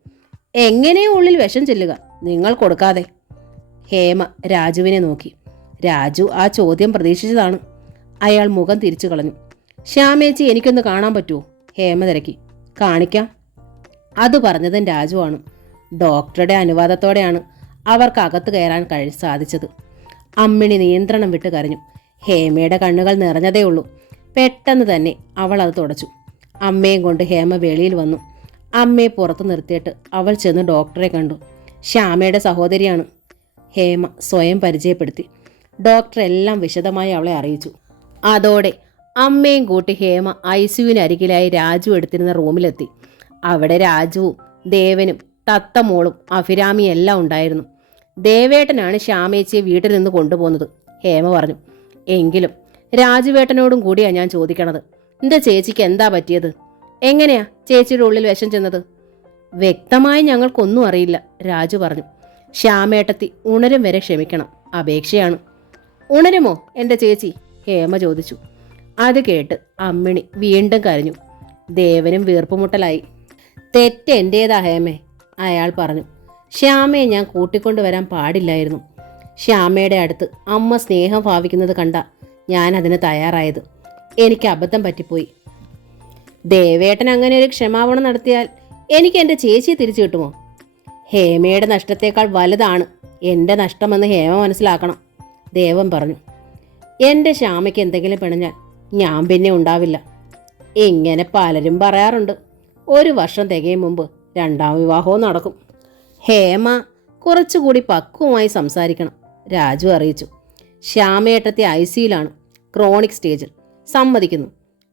എങ്ങനെയോ ഉള്ളിൽ വിഷം ചെല്ലുക, നിങ്ങൾ കൊടുക്കാതെ. ഹേമ രാജുവിനെ നോക്കി. രാജു ആ ചോദ്യം പ്രതീക്ഷിച്ചതാണ്. അയാൾ മുഖം തിരിച്ചു കളഞ്ഞു. ശ്യാമേച്ചി, എനിക്കൊന്ന് കാണാൻ പറ്റുമോ? ഹേമ തിരക്കി. കാണിക്കാം. അത് പറഞ്ഞതും രാജുവാണ്. ഡോക്ടറുടെ അനുവാദത്തോടെയാണ് അവർക്ക് അകത്ത് കയറാൻ സാധിച്ചത്. അമ്മിണി നിയന്ത്രണം വിട്ട് കരഞ്ഞു. ഹേമയുടെ കണ്ണുകൾ നിറഞ്ഞതേ ഉള്ളൂ. പെട്ടെന്ന് തന്നെ അവൾ അത് തുടച്ചു. അമ്മയും കൊണ്ട് ഹേമ വെളിയിൽ വന്നു. അമ്മയെ പുറത്ത് നിർത്തിയിട്ട് അവൾ ചെന്ന് ഡോക്ടറെ കണ്ടു. ശ്യാമയുടെ സഹോദരിയാണ്. ഹേമ സ്വയം പരിചയപ്പെടുത്തി. ഡോക്ടർ എല്ലാം വിശദമായി അവളെ അറിയിച്ചു. അതോടെ അമ്മയും കൂട്ടി ഹേമ ഐസിയുവിനരികിലായി രാജു എടുത്തിരുന്ന റൂമിലെത്തി. അവിടെ രാജുവും ദേവനും തത്തമോളും അഭിരാമിയും എല്ലാം ഉണ്ടായിരുന്നു. ദേവേട്ടനാണ് ശ്യാമേച്ചിയെ വീട്ടിൽ നിന്ന് കൊണ്ടുപോകുന്നത്, ഹേമ പറഞ്ഞു. എങ്കിലും രാജുവേട്ടനോടും കൂടിയാണ് ഞാൻ ചോദിക്കണത്. എൻ്റെ ചേച്ചിക്ക് എന്താ പറ്റിയത്? എങ്ങനെയാ ചേച്ചിയുടെ ഉള്ളിൽ വിഷം ചെന്നത്? വ്യക്തമായി ഞങ്ങൾക്കൊന്നും അറിയില്ല, രാജു പറഞ്ഞു. ശ്യാമേട്ടത്തി ഉണരും വരെ ക്ഷമിക്കണം, അപേക്ഷയാണ്. ഉണരുമോ എൻ്റെ ചേച്ചി? ഹേമ ചോദിച്ചു. അത് കേട്ട് അമ്മിണി വീണ്ടും കരഞ്ഞു. ദേവനും വീർപ്പുമുട്ടലായി. തെറ്റ് എൻ്റേതാ ഹേമേ, അയാൾ പറഞ്ഞു. ശ്യാമയെ ഞാൻ കൂട്ടിക്കൊണ്ടുവരാൻ പാടില്ലായിരുന്നു. ശ്യാമയുടെ അടുത്ത് അമ്മ സ്നേഹം ഭാവിക്കുന്നത് കണ്ട ഞാൻ അതിന് തയ്യാറായത്. എനിക്ക് അബദ്ധം പറ്റിപ്പോയി. ദേവേട്ടൻ അങ്ങനെ ഒരു ക്ഷമാപണം നടത്തിയാൽ എനിക്ക് എൻ്റെ ചേച്ചിയെ തിരിച്ചു കിട്ടുമോ? ഹേമയുടെ നഷ്ടത്തേക്കാൾ വലുതാണ് എൻ്റെ നഷ്ടമെന്ന് ഹേമ മനസ്സിലാക്കണം, ദേവൻ പറഞ്ഞു. എൻ്റെ ശ്യാമയ്ക്ക് എന്തെങ്കിലും പിണഞ്ഞാൽ ഞാൻ പിന്നെ ഉണ്ടാവില്ല. ഇങ്ങനെ പലരും പറയാറുണ്ട്. 1 വർഷം തികയും മുമ്പ് 2ാം വിവാഹവും നടക്കും. ഹേമ കുറച്ചുകൂടി പക്വമായി സംസാരിക്കണം, രാജു അറിയിച്ചു. ശ്യാമേട്ടത്തെ ഐസിയുലാണ്, ക്രോണിക് സ്റ്റേജിൽ. സമ്മതിക്കുന്നു.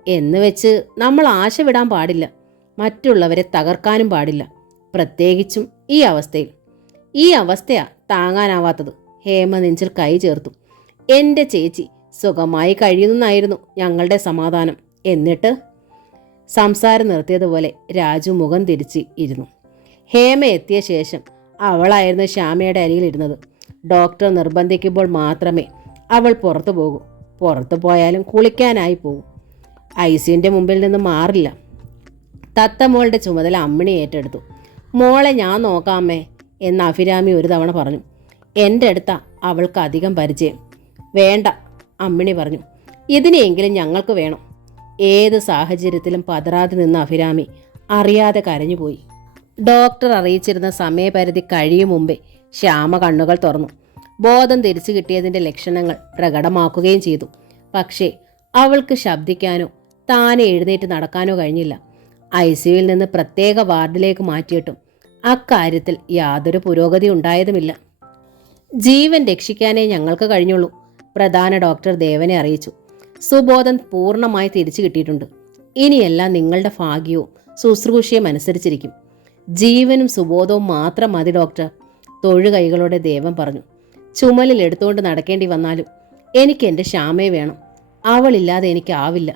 എന്ന് വെച്ച് നമ്മൾ ആശ വിടാൻ പാടില്ല. മറ്റുള്ളവരെ തകർക്കാനും പാടില്ല, പ്രത്യേകിച്ചും ഈ അവസ്ഥയിൽ. ഈ അവസ്ഥയാ താങ്ങാനാവാത്തത്, ഹേമ നെഞ്ചിൽ കൈ ചേർത്തു. എൻ്റെ ചേച്ചി സുഖമായി കഴിയുന്നതായിരുന്നു ഞങ്ങളുടെ സമാധാനം. എന്നിട്ട് സംസാരം നിർത്തിയതുപോലെ രാജു മുഖം തിരിച്ച് ഇരുന്നു. ഹേമ എത്തിയ ശേഷം അവളായിരുന്നു ശ്യാമയുടെ അരികിലിരുന്നത്. ഡോക്ടർ നിർബന്ധിക്കുമ്പോൾ മാത്രമേ അവൾ പുറത്തു പോകൂ. പുറത്തു പോയാലും കുളിക്കാനായി പോകും. ഐസിയുവിൻ്റെ മുമ്പിൽ നിന്ന് മാറില്ല. തത്തമ്മളുടെ ചുമതല അമ്മിണി ഏറ്റെടുത്തു. മോളെ ഞാൻ നോക്കാമേ എന്ന് അഭിരാമി ഒരു തവണ പറഞ്ഞു. എൻ്റെ അടുത്താ അവൾക്ക് അധികം പരിചയം. വേണ്ട, അമ്മിണി പറഞ്ഞു. ഇതിനെയെങ്കിലും ഞങ്ങൾക്ക് വേണം. ഏത് സാഹചര്യത്തിലും പതറാതെ നിന്ന അഭിരാമി അറിയാതെ കരഞ്ഞുപോയി. ഡോക്ടർ അറിയിച്ചിരുന്ന സമയപരിധി കഴിയും മുമ്പേ ശ്യാമ കണ്ണുകൾ തുറന്നു. ബോധം തിരിച്ചു കിട്ടിയതിൻ്റെ ലക്ഷണങ്ങൾ പ്രകടമാക്കുകയും ചെയ്തു. പക്ഷേ അവൾക്ക് ശബ്ദിക്കാനോ താനെ എഴുന്നേറ്റ് നടക്കാനോ കഴിഞ്ഞില്ല. ICUവിൽ നിന്ന് പ്രത്യേക വാർഡിലേക്ക് മാറ്റിയിട്ടും അക്കാര്യത്തിൽ യാതൊരു പുരോഗതി ഉണ്ടായതുമില്ല. ജീവൻ രക്ഷിക്കാനേ ഞങ്ങൾക്ക് കഴിഞ്ഞുള്ളൂ, പ്രധാന ഡോക്ടർ ദേവനെ അറിയിച്ചു. സുബോധം പൂർണ്ണമായി തിരിച്ചു കിട്ടിയിട്ടുണ്ട്. ഇനിയെല്ലാം നിങ്ങളുടെ ഭാഗ്യവും ശുശ്രൂഷയും അനുസരിച്ചിരിക്കും. ജീവനും സുബോധവും മാത്രം മതി ഡോക്ടർ, തൊഴുകൈകളോടെ ദേവൻ പറഞ്ഞു. ചുമലിൽ എടുത്തുകൊണ്ട് നടക്കേണ്ടി വന്നാലും എനിക്ക് എൻ്റെ ശ്യാമയെ വേണം. അവളില്ലാതെ എനിക്കാവില്ല.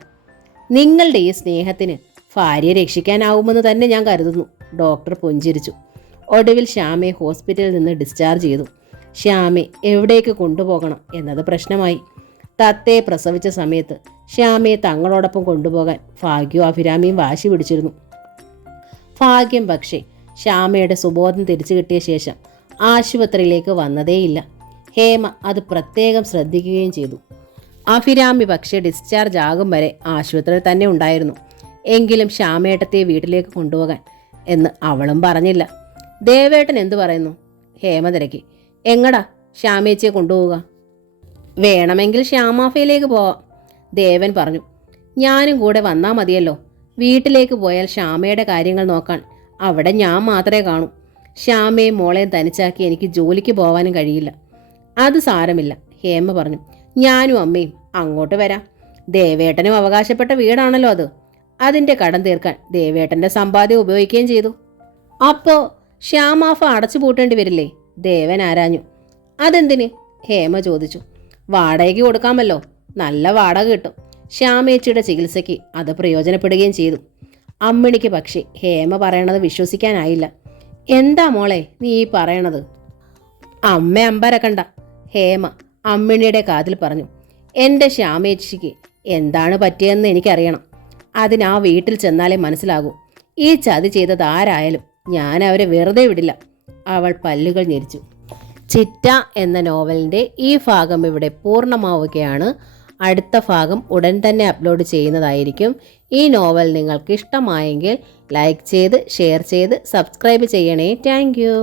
നിങ്ങളുടെ ഈ സ്നേഹത്തിന് ഭാര്യയെ രക്ഷിക്കാനാവുമെന്ന് തന്നെ ഞാൻ കരുതുന്നു, ഡോക്ടർ പുഞ്ചിരിച്ചു. ഒടുവിൽ ശ്യാമയെ ഹോസ്പിറ്റലിൽ നിന്ന് ഡിസ്ചാർജ് ചെയ്തു. ശ്യാമയെ എവിടേക്ക് കൊണ്ടുപോകണം എന്നത് പ്രശ്നമായി. തത്തയെ പ്രസവിച്ച സമയത്ത് ശ്യാമയെ തങ്ങളോടൊപ്പം കൊണ്ടുപോകാൻ ഭാഗ്യവും അഭിരാമിയും വാശി പിടിച്ചിരുന്നു. ഭാഗ്യം പക്ഷേ ശ്യാമയുടെ സുബോധം തിരിച്ചു കിട്ടിയ ശേഷം ആശുപത്രിയിലേക്ക് വന്നതേയില്ല. ഹേമ അത് പ്രത്യേകം ശ്രദ്ധിക്കുകയും ചെയ്തു. അഭിരാമി പക്ഷേ ഡിസ്ചാർജ് ആകും വരെ ആശുപത്രിയിൽ തന്നെ ഉണ്ടായിരുന്നു. എങ്കിലും ശ്യാമേട്ടത്തെ വീട്ടിലേക്ക് കൊണ്ടുപോകാൻ എന്ന് അവളും പറഞ്ഞില്ല. ദേവേട്ടൻ എന്തു പറയുന്നു? ഹേമ തിരക്കി. എങ്ങടാ ശ്യാമേച്ചിയെ കൊണ്ടുപോവുക? വേണമെങ്കിൽ ശ്യാമാഫയിലേക്ക് പോവാം, ദേവൻ പറഞ്ഞു. ഞാനും കൂടെ വന്നാൽ മതിയല്ലോ. വീട്ടിലേക്ക് പോയാൽ ശ്യാമയുടെ കാര്യങ്ങൾ നോക്കാൻ അവിടെ ഞാൻ മാത്രമേ കാണൂ. ശ്യാമയും മോളെയും തനിച്ചാക്കി എനിക്ക് ജോലിക്ക് പോവാനും കഴിയില്ല. അത് സാരമില്ല, ഹേമ പറഞ്ഞു. ഞാനും അമ്മയും അങ്ങോട്ട് വരാം. ദേവേട്ടനും അവകാശപ്പെട്ട വീടാണല്ലോ അത്. അതിൻ്റെ കടം തീർക്കാൻ ദേവേട്ടൻ്റെ സമ്പാദ്യം ഉപയോഗിക്കുകയും ചെയ്തു. അപ്പോൾ ശ്യാമാഫ അടച്ചു പൂട്ടേണ്ടി വരില്ലേ? ദേവൻ ആരാഞ്ഞു. അതെന്തിന്? ഹേമ ചോദിച്ചു. വാടകയ്ക്ക് കൊടുക്കാമല്ലോ, നല്ല വാടക കിട്ടും. ശ്യാമേച്ചിയുടെ ചികിത്സയ്ക്ക് അത് പ്രയോജനപ്പെടുകയും ചെയ്തു. അമ്മിണിക്ക് പക്ഷേ ഹേമ പറയണത് വിശ്വസിക്കാനായില്ല. എന്താ മോളെ നീ ഈ പറയണത്? അമ്മ അമ്പരക്കണ്ട, ഹേമ അമ്മിണിയുടെ കാതിൽ പറഞ്ഞു. എൻ്റെ ശ്യാമേച്ചിക്ക് എന്താണ് പറ്റിയതെന്ന് എനിക്കറിയണം. അതിനാ വീട്ടിൽ ചെന്നാലേ മനസ്സിലാകൂ. ഈ ചതി ചെയ്തത് ആരായാലും ഞാൻ അവരെ വെറുതെ വിടില്ല. അവൾ പല്ലുകൾ ഞെരിച്ചു. ചിറ്റ എന്ന നോവലിൻ്റെ ഈ ഭാഗം ഇവിടെ പൂർണ്ണമാവുകയാണ്. അടുത്ത ഭാഗം ഉടൻ തന്നെ അപ്ലോഡ് ചെയ്യുന്നതായിരിക്കും. ഈ നോവൽ നിങ്ങൾക്ക് ഇഷ്ടമായെങ്കിൽ ലൈക്ക് ചെയ്ത് ഷെയർ ചെയ്ത് സബ്സ്ക്രൈബ് ചെയ്യണേ. Thank you.